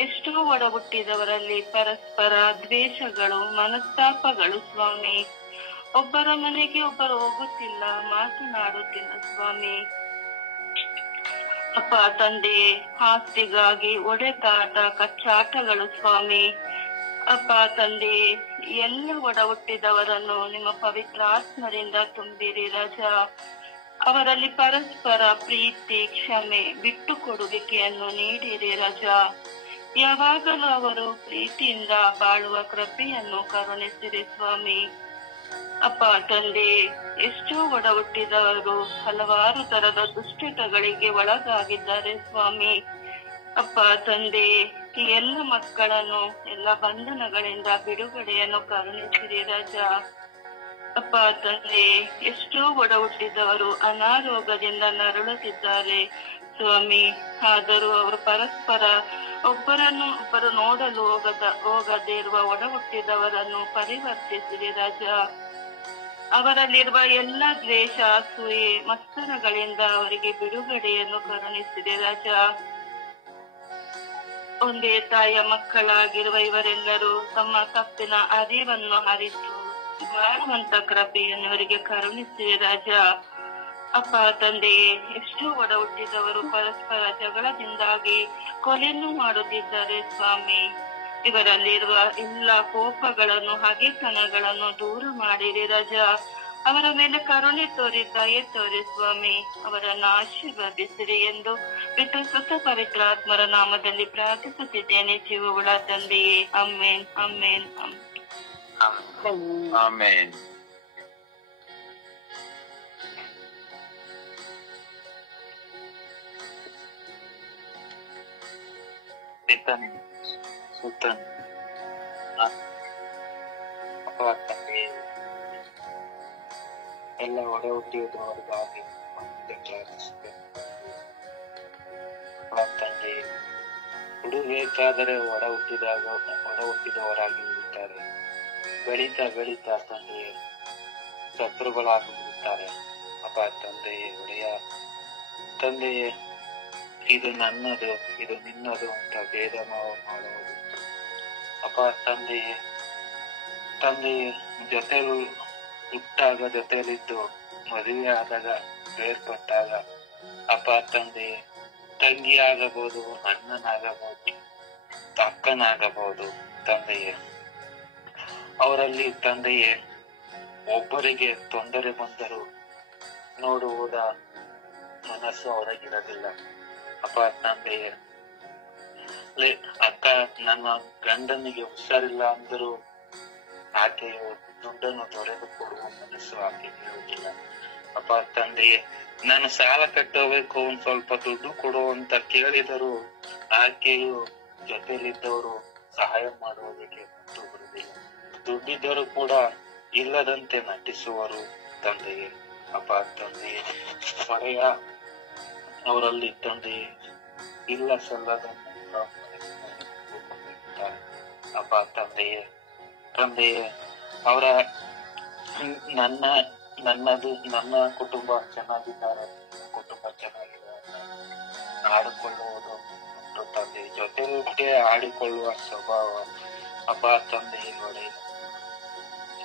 ಎಷ್ಟೋ ಒಡ ಹುಟ್ಟಿದವರಲ್ಲಿ ಪರಸ್ಪರ ದ್ವೇಷಗಳು, ಮನಸ್ತಾಪಗಳು ಸ್ವಾಮಿ. ಒಬ್ಬರ ಮನೆಗೆ ಒಬ್ಬರು ಹೋಗುತ್ತಿಲ್ಲ, ಮಾತನಾಡುತ್ತಿಲ್ಲ ಸ್ವಾಮಿ. ಅಪ್ಪ ತಂದೆ, ಆಸ್ತಿಗಾಗಿ ಒಡೆದಾಟ, ಕಚ್ಚಾಟಗಳು ಸ್ವಾಮಿ. ಅಪ್ಪ ತಂದೆ, ಎಲ್ಲ ಒಡ ಹುಟ್ಟಿದವರನ್ನು ನಿಮ್ಮ ಪವಿತ್ರ ಆತ್ಮರಿಂದ ತುಂಬಿರಿ ರಾಜಾ. ಅವರಲ್ಲಿ ಪರಸ್ಪರ ಪ್ರೀತಿ, ಕ್ಷಮೆ, ಬಿಟ್ಟು ಕೊಡುವಿಕೆಯನ್ನು ನೀಡಿರಿ ರಾಜಾ. ಯಾವಾಗಲೂ ಅವರು ಪ್ರೀತಿಯಿಂದ ಬಾಳುವ ಕೃಪೆಯನ್ನು ಕರುಣಿಸಿರಿ ಸ್ವಾಮಿ. ಅಪ್ಪ ತಂದೆ, ಎಷ್ಟೋ ಒಡ ಹುಟ್ಟಿದವರು ಹಲವಾರು ತರದ ದುಶ್ಚಟಗಳಿಗೆ ಒಳಗಾಗಿದ್ದಾರೆ ಸ್ವಾಮಿ. ಅಪ್ಪ ತಂದೆ, ಈ ಎಲ್ಲ ಮಕ್ಕಳನ್ನು ಎಲ್ಲ ಬಂಧನಗಳಿಂದ ಬಿಡುಗಡೆಯನ್ನು ಕರುಣಿಸಿರಿ ರಾಜಾ. ಅಪ್ಪ ತಂದೆ, ಎಷ್ಟೋ ಒಡ ಹುಟ್ಟಿದವರು ಅನಾರೋಗ್ಯದಿಂದ ನರಳುತ್ತಿದ್ದಾರೆ ಸ್ವಾಮಿ. ಆದರೂ ಅವರು ಪರಸ್ಪರ ಒಬ್ಬರು ನೋಡಲು ಹೋಗದೇ ಇರುವ ಒಡ ಹುಟ್ಟಿದವರನ್ನು ಪರಿವರ್ತಿಸಿರಿ ರಾಜಾ. ಅವರಲ್ಲಿರುವ ಎಲ್ಲ ದ್ವೇಷ, ಅಸೂಯೆ, ಮತ್ಸರಗಳಿಂದ ಅವರಿಗೆ ಬಿಡುಗಡೆಯನ್ನು ಕರುಣಿಸಿದೆ ರಾಜಾ. ಒಂದೇ ತಾಯಿಯ ಮಕ್ಕಳಾಗಿರುವ ಇವರೆಲ್ಲರೂ ತಮ್ಮ ತಪ್ಪಿನ ಅರಿವನ್ನು ಅರಿತು ಬಾಳುವಂತ ಕೃಪೆಯನ್ನು ಅವರಿಗೆ ಕರುಣಿಸಿದೆ ರಾಜಾ. ಅಪ್ಪ ತಂದೆ, ಎಷ್ಟೋ ಒಡ ಹುಟ್ಟಿದವರು ಪರಸ್ಪರ ಜಗಳದಿಂದಾಗಿ ಕೊಲೆಯನ್ನು ಮಾಡುತ್ತಿದ್ದಾರೆ ಸ್ವಾಮಿ. ಇವರಲ್ಲಿರುವ ಎಲ್ಲ ಕೋಪಗಳನ್ನು, ಹಗೆತನಗಳನ್ನು ದೂರ ಮಾಡಿರಿ ರಾಜಾ. ಅವರ ಮೇಲೆ ಕರುಣೆ ತೋರಿ, ದಯೆ ತೋರಿ ಸ್ವಾಮಿ. ಅವರನ್ನು ಆಶೀರ್ವದಿಸಿರಿ ಎಂದು ಪಿತ ಸುತ ಪವಿತ್ರಾತ್ಮರ ನಾಮದಲ್ಲಿ ಪ್ರಾರ್ಥಿಸುತ್ತಿದ್ದೇನೆ ಜೀವವುಳ್ಳ ತಂದೆಯೇ. Amen, amen, amen. ಎಲ್ಲ ಒಡ ಹುಟ್ಟಿದವರಿಗಾಗಿ ಪ್ರಾರ್ಥಿಸುತ್ತೇನೆ. ತಂದೆ, ಹುಡುಗಬೇಕಾದರೆ ಒಡ ಹುಟ್ಟಿದವರಾಗಿ ಬಿಡುತ್ತಾರೆ. ಬೆಳೀತಾ ತಂದೆಯೇ ಶತ್ರುಗಳಾಗಿ ಬಿಡುತ್ತಾರೆ. ಅಪ್ಪ ತಂದೆಯೇ, ಒಡೆಯ ತಂದೆಯೇ, ಇದು ನನ್ನದು, ಇದು ನಿನ್ನದು ಅಂತ ಭೇದ ಮಾಡುವುದು. ಅಪ್ಪ ತಂದೆಯೇ, ಹುಟ್ಟಾಗ ಜೊತೆಯಲ್ಲಿದ್ದು ಮದುವೆ ಆದಾಗ ಬೇರ್ಪಟ್ಟಾಗ, ಅಪ್ಪ ತಂದೆಯೇ, ತಂಗಿ ಆಗಬಹುದು, ಅಣ್ಣನಾಗಬಹುದು, ಅಕ್ಕನಾಗಬಹುದು ತಂದೆಯೇ, ಅವರಲ್ಲಿ ತಂದೆಯೇ ಒಬ್ಬರಿಗೆ ತೊಂದರೆ ಬಂದರೂ ನೋಡುವುದ ಮನಸ್ಸು ಅವರಿಗಿರಲಿಲ್ಲ. ಅಪ್ಪ ತಂದೆಯೇ, ಅಕ್ಕ ನನ್ನ ಗಂಡನಿಗೆ ಹುಷಾರಿಲ್ಲ ಅಂದರೂ ಆಕೆಯು ದುಡ್ಡನ್ನು ತೊರೆದುಕೊಡುವ ಮನಸ್ಸು ಆಕೆಗೆ ಇರುವುದಿಲ್ಲ. ಅಪ್ಪ ತಂದೆಯೇ, ನಾನು ಸಾಲ ಕಟ್ಟಬೇಕು, ಒಂದ್ ಸ್ವಲ್ಪ ದುಡ್ಡು ಕೊಡು ಅಂತ ಕೇಳಿದರೂ ಆಕೆಯು ಜೊತೆಯಲ್ಲಿದ್ದವರು ಸಹಾಯ ಮಾಡುವುದಕ್ಕೆ ಮುಂದೆ ಬರುವುದಿಲ್ಲ. ದುಡ್ಡಿದ್ದರೂ ಕೂಡ ಇಲ್ಲದಂತೆ ನಟಿಸುವರು ತಂದೆಯೇ. ಅಪ್ಪ ತಂದೆಯೇ, ಒಡೆಯ ಅವರಲ್ಲಿ ತಂದೆಯೇ ಇಲ್ಲ ಸಲ್ಲದನ್ನು ಅಪ್ಪ ತಂದೆಯೇ, ಅವರ ನನ್ನ ಕುಟುಂಬ ಚೆನ್ನಾಗಿದ್ದಾರೆ, ಕುಟುಂಬ ಚೆನ್ನಾಗಿದೆ ಆಡಿಕೊಳ್ಳುವುದು ಉಂಟು ತಂದೆ. ಜೊತೆಗೆ ಆಡಿಕೊಳ್ಳುವ ಸ್ವಭಾವ ಅಪ್ಪ ತಂದೆಯೇ, ನೋಡಿ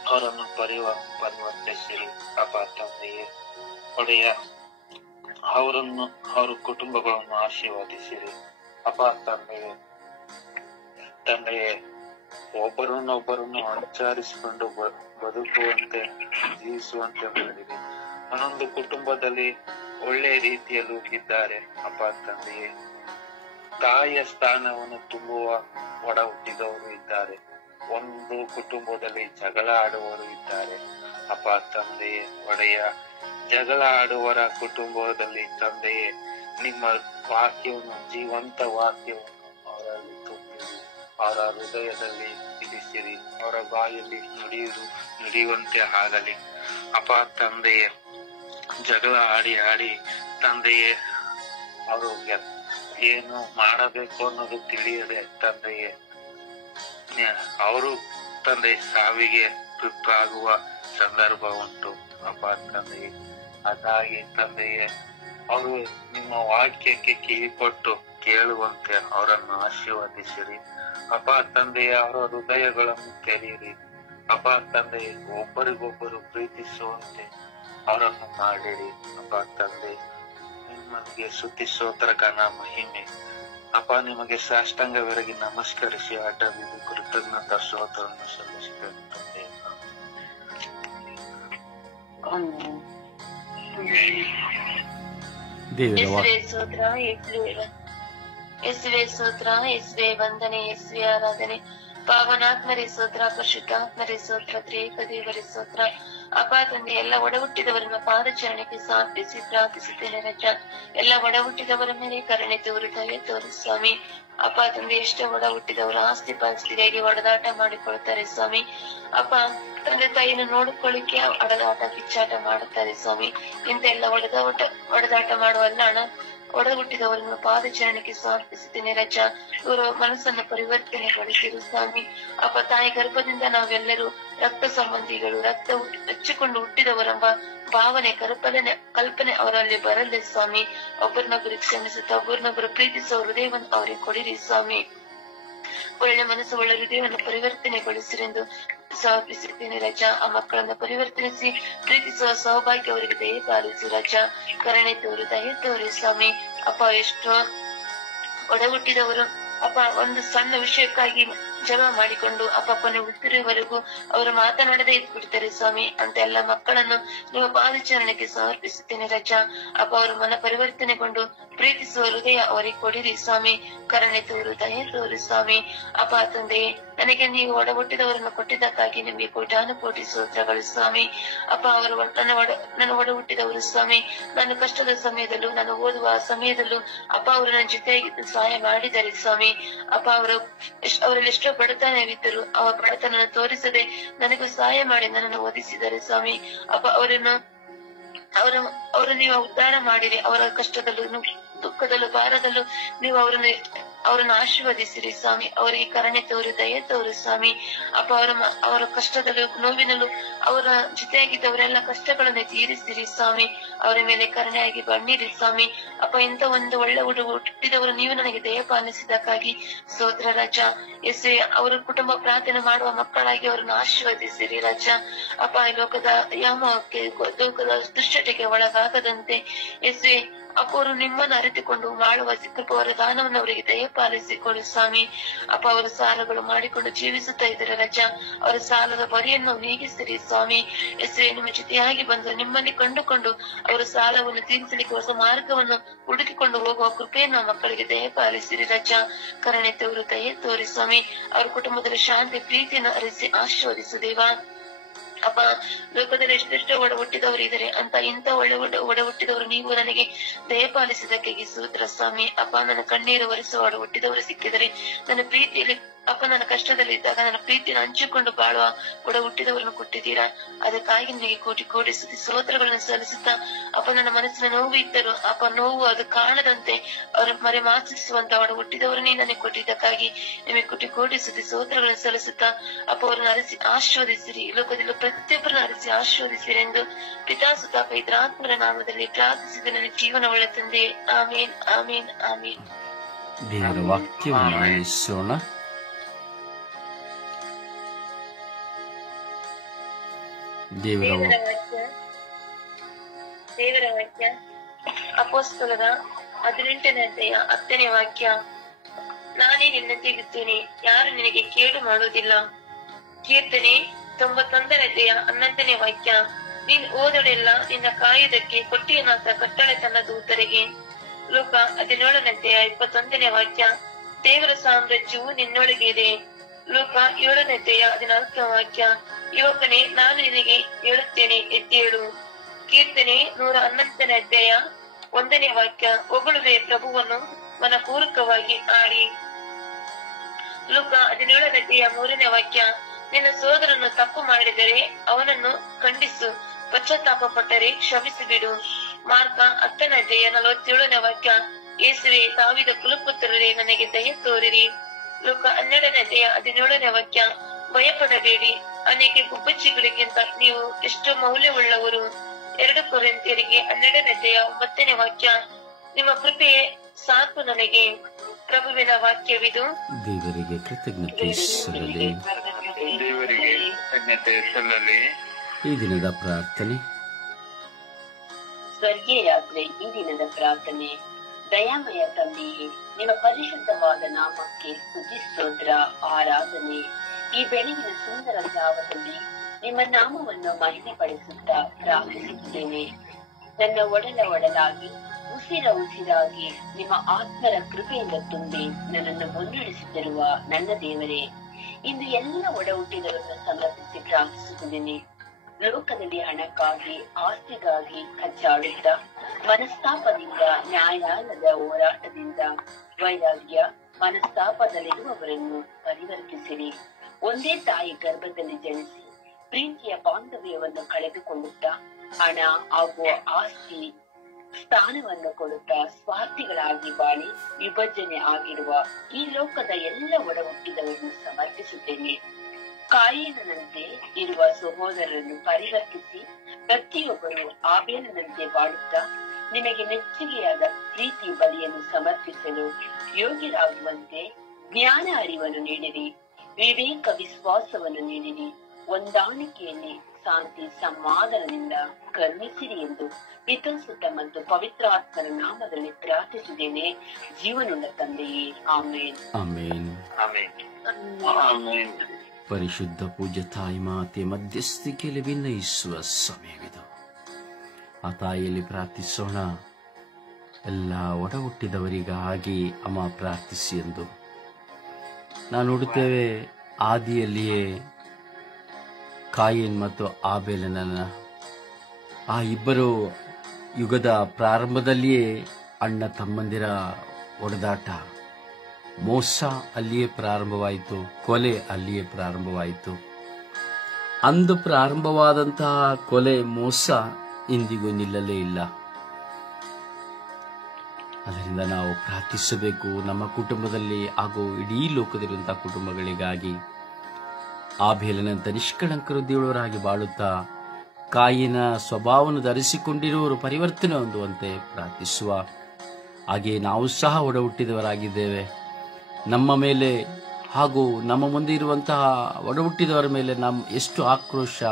ಅವರನ್ನು ಪರಿವರ್ತಿಸಿರಿ. ಅಪ್ಪ ತಂದೆಯೇ, ಒಡೆಯ ಅವರ ಕುಟುಂಬಗಳನ್ನು ಆಶೀರ್ವದಿಸಿರಿ. ಅಪ್ಪ ತಂದೆಯೇ, ಒಬ್ಬರನ್ನೊಬ್ಬರನ್ನು ಅನುಸರಿಸಿಕೊಂಡು ಬದುಕುವಂತೆ, ಜೀವಿಸುವಂತೆ ಮಾಡಿರಿ. ಒಂದೊಂದು ಕುಟುಂಬದಲ್ಲಿ ಒಳ್ಳೆ ರೀತಿಯಲ್ಲೂ ಇದ್ದಾರೆ. ಅಪ್ಪ ತಂದೆಯೇ, ತಾಯಿಯ ಸ್ಥಾನವನ್ನು ತುಂಬುವ ಒಡ ಹುಟ್ಟಿದವರು ಇದ್ದಾರೆ. ಒಂದು ಕುಟುಂಬದಲ್ಲಿ ಜಗಳ ಆಡುವವರು ಇದ್ದಾರೆ. ಅಪ್ಪ ತಂದೆಯೇ ಒಡೆಯ, ಜಗಳ ಆಡುವರ ಕುಟುಂಬದಲ್ಲಿ ತಂದೆಯೇ ನಿಮ್ಮ ವಾಕ್ಯವನ್ನು, ಜೀವಂತ ವಾಕ್ಯವನ್ನು ಅವರಲ್ಲಿ ತುಂಬಿರಿ, ಅವರ ಹೃದಯದಲ್ಲಿ ಇರಿಸಿರಿ, ಅವರ ಬಾಯಲ್ಲಿ ನುಡಿಯುವಂತೆ ಆಗಲಿ. ಅಪ್ಪ ತಂದೆಯೇ, ಜಗಳ ಆಡಿ ತಂದೆಯೇ ಅವರು ಏನು ಮಾಡಬೇಕು ಅನ್ನೋದು ತಿಳಿಯದೆ ತಂದೆಯೇ ಅವರು ತಂದೆ ಸಾವಿಗೆ ತುತ್ತಾಗುವ ಸಂದರ್ಭ ಉಂಟು. ಅಪ್ಪ ತಂದೆಯೇ, ಅದಾಗಿ ತಂದೆಯೇ ಅವರು ನಿಮ್ಮ ವಾಕ್ಯಕ್ಕೆ ಕಿವಿ ಕೊಟ್ಟು ಕೇಳುವಂತೆ ಅವರನ್ನು ಆಶೀರ್ವದಿಸಿರಿ. ಅಪ್ಪ ತಂದೆಯ ಅವರ ಹೃದಯಗಳನ್ನು ತೆರೆಯಿರಿ. ಅಪ್ಪ ತಂದೆಯೇ, ಒಬ್ಬರಿಗೊಬ್ಬರು ಪ್ರೀತಿಸುವಂತೆ ಅವರನ್ನು ಮಾಡಿರಿ. ಅಪ್ಪ ತಂದೆ, ನಿಮಗೆ ಸ್ತುತಿ ಸ್ತೋತ್ರ ಘನ ಮಹಿಮೆ. ಅಪ್ಪ ನಿಮಗೆ ಸಾಷ್ಟಾಂಗವರೆಗೆ ನಮಸ್ಕರಿಸಿ ಅಡ್ಡ ಬಿದ್ದು ಕೃತಜ್ಞತಾ ಸ್ತೋತ್ರವನ್ನು ಸಲ್ಲಿಸುತ್ತೇನೆ ತಂದೆ. ಯೇಸುವೇ ಸ್ತೋತ್ರ, ಯೇಸುವೇ ಸ್ತೋತ್ರ, ಯೇಸುವೇ ವಂದನೆ, ಯೇಸುವೇ ಆರಾಧನೆ. ಪಾವನಾತ್ಮರೇ ಸ್ತೋತ್ರ, ಪರಿಶುದ್ಧಾತ್ಮರೇ ಸ್ತೋತ್ರ, ತ್ರಿಯೇಕ ದೇವರೇ ಸ್ತೋತ್ರ. ಅಪ್ಪ ತಂದೆ, ಎಲ್ಲ ಒಡಹುಟ್ಟಿದವರನ್ನ ಪಾದಚರಣೆಗೆ ಸಮರ್ಪಿಸಿ ಪ್ರಾರ್ಥಿಸುತ್ತೇನೆ ರಜ. ಎಲ್ಲ ಒಡಹುಟ್ಟಿದವರ ಮೇಲೆ ಕರುಣೆ ತೋರು, ದಯೆ ತೋರು ಸ್ವಾಮಿ. ಅಪ್ಪ ತಂದೆ, ಎಷ್ಟೋ ಒಡಹುಟ್ಟಿದವರು ಆಸ್ತಿ ಪಾಸ್ತಿಗಾಗಿ ಒಡೆದಾಟ ಮಾಡಿಕೊಳ್ತಾರೆ ಸ್ವಾಮಿ. ಅಪ್ಪ ತಂದೆ ತಾಯಿನ ನೋಡಿಕೊಳ್ಳಿಕ್ಕೆ ಒಡೆದಾಟ ಕಿಚ್ಚಾಟ ಮಾಡುತ್ತಾರೆ ಸ್ವಾಮಿ. ಇಂತ ಎಲ್ಲ ಒಡೆದಾಟ ಮಾಡುವಲ್ಲ ಅಣ್ಣ, ಒಡಹುಟ್ಟಿದವರನ್ನು ಪಾದಚರಣೆಗೆ ಸಮರ್ಪಿಸುತ್ತೇನೆ ರಜ. ಇವರ ಮನಸ್ಸನ್ನು ಪರಿವರ್ತನೆಗೊಳಿಸಿರು ಸ್ವಾಮಿ. ಅಪ್ಪ ತಾಯಿ ಗರ್ಭದಿಂದ ನಾವೆಲ್ಲರೂ ರಕ್ತ ಸಂಬಂಧಿಗಳು, ರಕ್ತ ಹಚ್ಚಿಕೊಂಡು ಹುಟ್ಟಿದವರೆಂಬ ಭಾವನೆ ಕಲ್ಪನೆ ಅವರಲ್ಲಿ ಬರಲಿ ಸ್ವಾಮಿ. ಒಬ್ಬರನ್ನೊಬ್ಬರು ಕ್ಷಮಿಸುತ್ತಾ ಒಬ್ಬರನ್ನೊಬ್ಬರು ಪ್ರೀತಿಸುವ ಹೃದಯವನ್ನು ಅವರಿಗೆ ಕೊಡಿರಿ ಸ್ವಾಮಿ. ಒಳ್ಳೆ ಮನಸ್ಸು, ಒಳ್ಳೆ ಹೃದಯವನ್ನು ಪರಿವರ್ತನೆಗೊಳಿಸಿರೆಂದು ಸಮರ್ಪಿಸುತ್ತೇನೆ ರಜ. ಆ ಮಕ್ಕಳನ್ನು ಪರಿವರ್ತನಿಸಿ ಪ್ರೀತಿಸುವ ಸೌಭಾಗ್ಯ ಅವರಿಗೆ ದಯ ಪಾಲಿಸಿ ರಜ. ಕರುಣೆ ತೋರು, ದಯೆ ತೋರಿ ಸ್ವಾಮಿ. ಅಪ್ಪ ಎಷ್ಟೋ ಒಡಹುಟ್ಟಿದವರು ಅಪ್ಪ ಒಂದು ಸಣ್ಣ ವಿಷಯಕ್ಕಾಗಿ ಜಗಳ ಮಾಡಿಕೊಂಡು ಅಪ್ಪನ ಹುಟ್ಟಿರುವವರೆಗೂ ಅವರು ಮಾತನಾಡದೆ ಇದ್ಬಿಡ್ತಾರೆ ಸ್ವಾಮಿ. ಅಂತ ಎಲ್ಲ ಮಕ್ಕಳನ್ನು ನಿಮ್ಮ ಪಾದಚರಣೆಗೆ ಸಮರ್ಪಿಸುತ್ತೇನೆ ರಜಾ. ಅಪ್ಪ ಅವರ ಮನ ಪರಿವರ್ತನೆಗೊಂಡು ಪ್ರೀತಿಸುವ ಹೃದಯ ಅವರಿಗೆ ಕೊಡಿರಿ ಸ್ವಾಮಿ. ಕರುಣೆ ತೋರು, ದಯೆ ತೋರಿ ಸ್ವಾಮಿ. ಅಪ್ಪ ತಂದೆ, ನನಗೆ ನೀವು ಒಡಹುಟ್ಟಿದವರನ್ನು ಕೊಟ್ಟಿದ್ದಕ್ಕಾಗಿ ನಿಮಗೆ ಕೋಟಿ ಸ್ತೋತ್ರಗಳು ಸ್ವಾಮಿ. ಅಪ್ಪ ಅವರು ನನ್ನ ಒಡಹುಟ್ಟಿದವರು ಸ್ವಾಮಿ. ನಾನು ಕಷ್ಟದ ಸಮಯದಲ್ಲೂ, ನಾನು ಓದುವ ಸಮಯದಲ್ಲೂ ಅಪ್ಪ ಅವರು ನನ್ನ ಜೊತೆಯಾಗಿದ್ದು ಸಹಾಯ ಮಾಡಿದ್ದಾರೆ ಸ್ವಾಮಿ. ಅಪ್ಪ ಅವರಲ್ಲಿ ಎಷ್ಟೋ ಬಡತನವಿದ್ದರು, ಅವರ ಬಡತನ ತೋರಿಸದೆ ನನಗೂ ಸಹಾಯ ಮಾಡಿ ನನ್ನನ್ನು ಓದಿಸಿದ್ದಾರೆ ಸ್ವಾಮಿ. ಅಪ್ಪ ಅವರು ನೀವು ಉದ್ಧಾರ ಮಾಡಿರಿ. ಅವರ ಕಷ್ಟದಲ್ಲೂ ದುಃಖದಲ್ಲೂ ಭಾರದಲ್ಲೂ ನೀವು ಅವರನ್ನು ಆಶೀರ್ವದಿಸಿರಿ ಸ್ವಾಮಿ. ಅವರಿಗೆ ಕರುಣೆ ತೋರು, ದಯೆ ತೋರು ಸ್ವಾಮಿ. ಅಪ್ಪ ಅವರ ಕಷ್ಟದಲ್ಲೂ ನೋವಿನಲ್ಲೂ ಅವರ ಜೊತೆಯಾಗಿದ್ದವರೆಲ್ಲ ಕಷ್ಟಗಳನ್ನು ತೀರಿಸಿರಿ ಸ್ವಾಮಿ. ಅವರ ಮೇಲೆ ಕರುಣೆಯಾಗಿ ಬಣ್ಣಿರಿ ಸ್ವಾಮಿ. ಅಪ್ಪ ಇಂಥ ಒಂದು ಒಳ್ಳೆ ಹುಟ್ಟಿದವರು ನೀವು ನನಗೆ ದಯ ಪಾಲಿಸಿದಕ್ಕಾಗಿ ಸ್ತೋತ್ರ ರಜಾ. ಎಸ್ಸೆ ಅವರ ಕುಟುಂಬ ಪ್ರಾರ್ಥನೆ ಮಾಡುವ ಮಕ್ಕಳಾಗಿ ಅವರನ್ನು ಆಶೀರ್ವದಿಸಿರಿ ರಜಾ. ಅಪ್ಪ ಲೋಕದ ಯಾಮಕ್ಕೆ, ಲೋಕದ ದುಶ್ಚಟಕ್ಕೆ ಒಳಗಾಗದಂತೆ ಎಸ್ಸೆ ಅಪ್ಪ ಅವರು ನಿಮ್ಮನ್ನು ಅರಿತುಕೊಂಡು ಮಾಡುವ ಕೃಪವರ ದಾನವನ್ನು ಅವರಿಗೆ ದಯಪಾಲಿಸಿಕೊಳ್ಳಿ ಸ್ವಾಮಿ. ಅಪ್ಪ ಅವರ ಸಾಲಗಳು ಮಾಡಿಕೊಂಡು ಜೀವಿಸುತ್ತಾ ಇದ್ದಾರೆ ರಜಾ. ಅವರ ಸಾಲದ ಬರಿಯನ್ನು ನೀಗಿಸಿರಿ ಸ್ವಾಮಿ. ಎಸ್ಸೆ ನಿಮ್ಮ ಜೊತೆಯಾಗಿ ಬಂದು ನಿಮ್ಮಲ್ಲಿ ಕಂಡುಕೊಂಡು ಅವರ ಸಾಲವನ್ನು ತೀರಿಸಲಿಕ್ಕೆ ಹೊಸ ಮಾರ್ಗವನ್ನು ಹುಡುಕಿಕೊಂಡು ಹೋಗುವ ಕೃಪೆಯನ್ನು ಮಕ್ಕಳಿಗೆ ದಯಪಾಲಿಸಿರಿ ರಜಾ. ಕರುಣೆ ತೋರು, ದಯೆ ತೋರಿ ಸ್ವಾಮಿ. ಅವರ ಕುಟುಂಬದಲ್ಲಿ ಶಾಂತಿ, ಪ್ರೀತಿಯನ್ನು ಅರಿಸಿ ಆಶೀರ್ವದಿಸು ದೇವಾ. ಅಪ್ಪ ಲೋಕದಲ್ಲಿ ಎಷ್ಟೆಷ್ಟೋ ಹುಟ್ಟಿದವರು ಇದ್ದಾರೆ ಅಂತ ಇಂಥ ಒಡ ಹುಟ್ಟಿದವರು ನೀವು ನನಗೆ ದಯಪಾಲಿಸಿದಕ್ಕಾಗಿ ಸ್ತೋತ್ರ ಸ್ವಾಮಿ. ಅಪ್ಪ ನನ್ನ ಕಣ್ಣೀರು ಒರೆಸುವ ಹುಟ್ಟಿದವರು ಸಿಕ್ಕಿದರೆ ನನ್ನ ಪ್ರೀತಿಯಲ್ಲಿ ಅಪ್ಪ ನನ್ನ ಕಷ್ಟದಲ್ಲಿ ಇದ್ದಾಗ ನನ್ನ ಪ್ರೀತಿಯನ್ನು ಹಂಚಿಕೊಂಡು ಬಾಳುವ ಒಡ ಹುಟ್ಟಿದವರನ್ನು ಕೊಟ್ಟಿದ್ದೀರಾ. ಅದಕ್ಕಾಗಿ ನಿನಗೆ ಕೋಟಿ ಸ್ತೋತ್ರಗಳನ್ನು ಸಲ್ಲಿಸುತ್ತಾ ಅಪ್ಪ ನನ್ನ ಮನಸ್ಸಿನ ನೋವು ಇದ್ದರು ಅಪ್ಪ ನೋವು ಅದು ಕಾಣದಂತೆ ಅವರ ಮರೆ ಮಾಚಿಸುವಂತ ಒಡ ಹುಟ್ಟಿದವರನ್ನೇ ನನಗೆ ಕೊಟ್ಟಿದ್ದಕ್ಕಾಗಿ ನಿಮಗೆ ಕೋಟಿ ಸ್ತೋತ್ರಗಳನ್ನು ಸಲ್ಲಿಸುತ್ತಾ ಅಪ್ಪ ಅವರನ್ನು ಅರಸಿ ಆಶೀರ್ವದಿಸಿರಿ. ಲೋಕದಲ್ಲಿ ಪ್ರತಿಯೊಬ್ಬರನ್ನು ಅರಸಿ ಆಶೀರ್ವದಿಸಿರಿ ಎಂದು ಪಿತಾಸುತ ಪವಿತ್ರಾತ್ಮರ ನಾಮದಲ್ಲಿ ಪ್ರಾರ್ಥಿಸಿದ ನನ್ನ ಜೀವನ ಒಳ್ಳೆ ತಂದೆ. ಆಮೇನ್, ಆಮೇನ್, ಆಮೇನ್. ದೇವರ ವಾಕ್ಯವನ್ನು ಆಲಿಸೋಣ. ದೇವರ ವಾಕ್ಯ ಅಪೊಸ್ತಲರ 18ನೇ ಅಧ್ಯಾಯ 10ನೇ ವಾಕ್ಯ. ನಾನೇ ನಿನ್ನೊಂದಿಗಿದ್ದೇನೆ, ಯಾರು ನಿನಗೆ ಕೇಡು ಮಾಡುವುದಿಲ್ಲ. ಕೀರ್ತನೆ 91ನೇ ಅಧ್ಯಾಯ 11ನೇ ವಾಕ್ಯ. ನೀನ್ ಓದಡೆಲ್ಲ ನಿನ್ನ ಕಾಯುವುದಕ್ಕೆ ಕೊಟ್ಟಿಯನಾಥ ಕಟ್ಟಳೆ ತನ್ನ ದೂತರಿಗೆ. ಲೋಕ 17ನೇ ಅಧ್ಯಾಯ 21ನೇ ವಾಕ್ಯ. ದೇವರ ಸಾಮ್ರಾಜ್ಯವು ನಿನ್ನೊಳಗೆ ಇದೆ. ಲೋಕ 7ನೇ ಅಧ್ಯಾಯ 14ನೇ ವಾಕ್ಯ. ಯುವಕನೇ, ನಾನು ನಿನಗೆ ಹೇಳುತ್ತೇನೆ, ಎದ್ದೇಳು. ಕೀರ್ತನೆ 111ನೇ ಅಧ್ಯಾಯ 1ನೇ ವಾಕ್ಯ. ಹೊಗಳುವೆ ಪ್ರಭುವನ್ನು ಮನಪೂರ್ವಕವಾಗಿ ಆಡಿ. ಲೂಕ 17ನೇ ಅಧ್ಯಾಯ 3ನೇ ವಾಕ್ಯ. ನಿನ್ನ ಸೋದರನು ತಪ್ಪು ಮಾಡಿದರೆ ಅವನನ್ನು ಖಂಡಿಸು, ಪಶ್ಚಾತ್ತಾಪ ಪಟ್ಟರೆ ಕ್ಷಮಿಸಿಬಿಡು. ಮಾರ್ಕ 10ನೇ ಅಧ್ಯಾಯ 47ನೇ ವಾಕ್ಯ. ಯೇಸುವೆ, ದಾವೀದ ಕುಲಪುತ್ರರೇ, ನನಗೆ ದಯೆ ತೋರಿರಿ. ಲೂಕ 12ನೇ ಅಧ್ಯಾಯ 17ನೇ ವಾಕ್ಯ. ಭಯಪಡಬೇಡಿ, ಅನೇಕ ಗುಬ್ಬಚ್ಚಿಗಳಿಗಿಂತ ನೀವು ಎಷ್ಟು ಮೌಲ್ಯವುಳ್ಳವರು. 2 ಕೊರಿಂಥಿಯರಿಗೆ 12ನೇ ಅಧ್ಯಾಯ 9ನೇ ವಾಕ್ಯ. ನಿಮ್ಮ ಕೃಪೆಯೇ ಸಾಕು ನನಗೆ. ಪ್ರಭುವಿನ ವಾಕ್ಯವಿದು. ದೇವರಿಗೆ ಕೃತಜ್ಞತೆ ಸಲ್ಲಲಿ. ದೇವರಿಗೆ ಕೃತಜ್ಞತೆ ಸಲ್ಲಲಿ. ಈ ದಿನದ ಪ್ರಾರ್ಥನೆ. ಸ್ವರ್ಗೀಯ ಯಾತ್ರೆ. ಈ ದಿನದ ಪ್ರಾರ್ಥನೆ. ದಯಾಮಯ ತಂದೆಯೇ, ನಿಮ್ಮ ಪರಿಶುದ್ಧವಾದ ನಾಮಕ್ಕೆ ಸ್ತುತಿ, ಸ್ತೋತ್ರ, ಆರಾಧನೆ. ಈ ಬೆಳಗಿನ ಸುಂದರ ಜಾವದಲ್ಲಿ ನಿಮ್ಮ ನಾಮವನ್ನು ಮಹಿಮೆ ಪಡಿಸುತ್ತಾ ಪ್ರಾರ್ಥಿಸುತ್ತೇನೆ. ನನ್ನ ಒಡಲಾಗಿ ಉಸಿರಾಗಿ ನಿಮ್ಮ ಆತ್ಮರ ಕೃಪೆಯಿಂದ ತುಂಬಿ ನನ್ನನ್ನು ಮುನ್ನಡೆಸುತ್ತಿರುವ ನನ್ನ ದೇವರೇ, ಇಂದು ಎಲ್ಲ ಒಡ ಹುಟ್ಟಿದರನ್ನು ಸಮರ್ಪಿಸಿ ಪ್ರಾರ್ಥಿಸುತ್ತಿದ್ದೇನೆ. ಲೋಕದಲ್ಲಿ ಹಣಕ್ಕಾಗಿ, ಆಸ್ತಿಗಾಗಿ ಕಚ್ಚಾಡುತ್ತಾ, ಮನಸ್ತಾಪದಿಂದ, ನ್ಯಾಯಾಲಯದ ಹೋರಾಟದಿಂದ, ವೈರಾಗ್ಯ ಮನಸ್ತಾಪದಲ್ಲಿರುವವರನ್ನು ಪರಿವರ್ತಿಸಿರಿ. ಒಂದೇ ತಾಯಿ ಗರ್ಭದಲ್ಲಿ ಜನಿಸಿ ಪ್ರೀತಿಯ ಬಾಂಧವ್ಯವನ್ನು ಕಳೆದುಕೊಳ್ಳುತ್ತಾ, ಹಣ ಹಾಗೂ ಆಸ್ತಿ ಸ್ಥಾನವನ್ನು ಕೊಡುತ್ತಾ ಸ್ವಾರ್ಥಿಗಳಾಗಿ ಬಾಳಿ ವಿಭಜನೆ ಆಗಿರುವ ಈ ಲೋಕದ ಎಲ್ಲ ಒಡ ಹುಟ್ಟಿದವರನ್ನು ಸಮರ್ಪಿಸುತ್ತೇನೆ. ಕಾಯಿನಂತೆ ಇರುವ ಸಹೋದರರನ್ನು ಪರಿವರ್ತಿಸಿ ಪ್ರತಿಯೊಬ್ಬರು ಆಬೇಲನಂತೆ ಬಾಳುತ್ತಾ ನಿಮಗೆ ಮೆಚ್ಚುಗೆಯಾದ ಪ್ರೀತಿ ಬಲಿಯನ್ನು ಸಮರ್ಪಿಸಲು ಯೋಗ್ಯರಾಗುವಂತೆ ಜ್ಞಾನ ಅರಿವನ್ನು ನೀಡಿರಿ, ವಿವೇಕ ವಿಶ್ವಾಸವನ್ನು ನೀಡಿರಿ, ಹೊಂದಾಣಿಕೆಯಲ್ಲಿ ಶಾಂತಿ ಸಮಾಧಾನದಿಂದ ಕರುಣಿಸಿರಿ ಎಂದು ಪಿತಸುತ್ತ ಮತ್ತು ಪವಿತ್ರಾತ್ಮರ ನಾಮದಲ್ಲಿ ಪ್ರಾರ್ಥಿಸಿದ್ದೇನೆ, ಜೀವನುಳ್ಳ ತಂದೆಯೇ. ಆಮೇನ್. ಆಮೇನ್. ಆಮೆನ್. ಪರಿಶುದ್ಧ ಪೂಜ್ಯ ತಾಯಿ ಮಾತೆ ಮಧ್ಯಸ್ಥಿಕೆಯಲ್ಲಿ ವಿನಯಿಸುವ ಸಮಯವಿದು. ಆ ತಾಯಿಯಲ್ಲಿ ಪ್ರಾರ್ಥಿಸೋಣ. ಎಲ್ಲ ಒಡ ಹುಟ್ಟಿದವರಿಗಾಗಿ ಅಮ್ಮ ಪ್ರಾರ್ಥಿಸಿ ಎಂದು ನಾವು ನೋಡುತ್ತೇವೆ. ಆದಿಯಲ್ಲಿಯೇ ಕಾಯಿನ್ ಮತ್ತು ಆಬೇಲನ ಆ ಇಬ್ಬರು ಯುಗದ ಪ್ರಾರಂಭದಲ್ಲಿಯೇ ಅಣ್ಣ ತಮ್ಮಂದಿರ ಒಡೆದಾಟ, ಮೋಸ ಅಲ್ಲಿಯೇ ಪ್ರಾರಂಭವಾಯಿತು, ಕೊಲೆ ಅಲ್ಲಿಯೇ ಪ್ರಾರಂಭವಾಯಿತು. ಅಂದು ಪ್ರಾರಂಭವಾದಂತಹ ಕೊಲೆ, ಮೋಸ ಇಂದಿಗೂ ನಿಲ್ಲಲೇ ಇಲ್ಲ. ಅದರಿಂದ ನಾವು ಪ್ರಾರ್ಥಿಸಬೇಕು ನಮ್ಮ ಕುಟುಂಬದಲ್ಲಿ ಹಾಗೂ ಇಡೀ ಲೋಕದಲ್ಲಿರುವಂತಹ ಕುಟುಂಬಗಳಿಗಾಗಿ. ಆಬೇಲನಂತ ನಿಷ್ಕಳಂಕ ಹೃದಯವುಳ್ಳವರಾಗಿ ಬಾಳುತ್ತಾ ಕಾಯಿನ ಸ್ವಭಾವವನ್ನು ಧರಿಸಿಕೊಂಡಿರುವವರು ಪರಿವರ್ತನೆ ಹೊಂದುವಂತೆ ಪ್ರಾರ್ಥಿಸುವ. ಹಾಗೆಯೇ ನಾವು ಸಹ ಒಡ ಹುಟ್ಟಿದವರಾಗಿದ್ದೇವೆ. ನಮ್ಮ ಮೇಲೆ ಹಾಗೂ ನಮ್ಮ ಮುಂದೆ ಇರುವಂತಹ ಒಡ ಹುಟ್ಟಿದವರ ಮೇಲೆ ಎಷ್ಟು ಆಕ್ರೋಶ,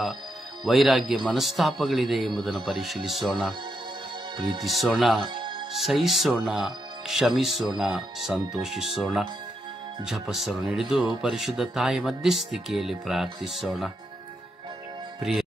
ವೈರಾಗ್ಯ, ಮನಸ್ತಾಪಗಳಿದೆ ಎಂಬುದನ್ನು ಪರಿಶೀಲಿಸೋಣ. ಪ್ರೀತಿಸೋಣ, ಸಹಿಸೋಣ, ಕ್ಷಮಿಸೋಣ, ಸಂತೋಷಿಸೋಣ. ಜಪಸ್ಸನ್ನು ಹಿಡಿದು ಪರಿಶುದ್ಧ ತಾಯಿ ಮಧ್ಯಸ್ಥಿಕೆಯಲ್ಲಿ ಪ್ರಾರ್ಥಿಸೋಣ. ಪ್ರಿಯ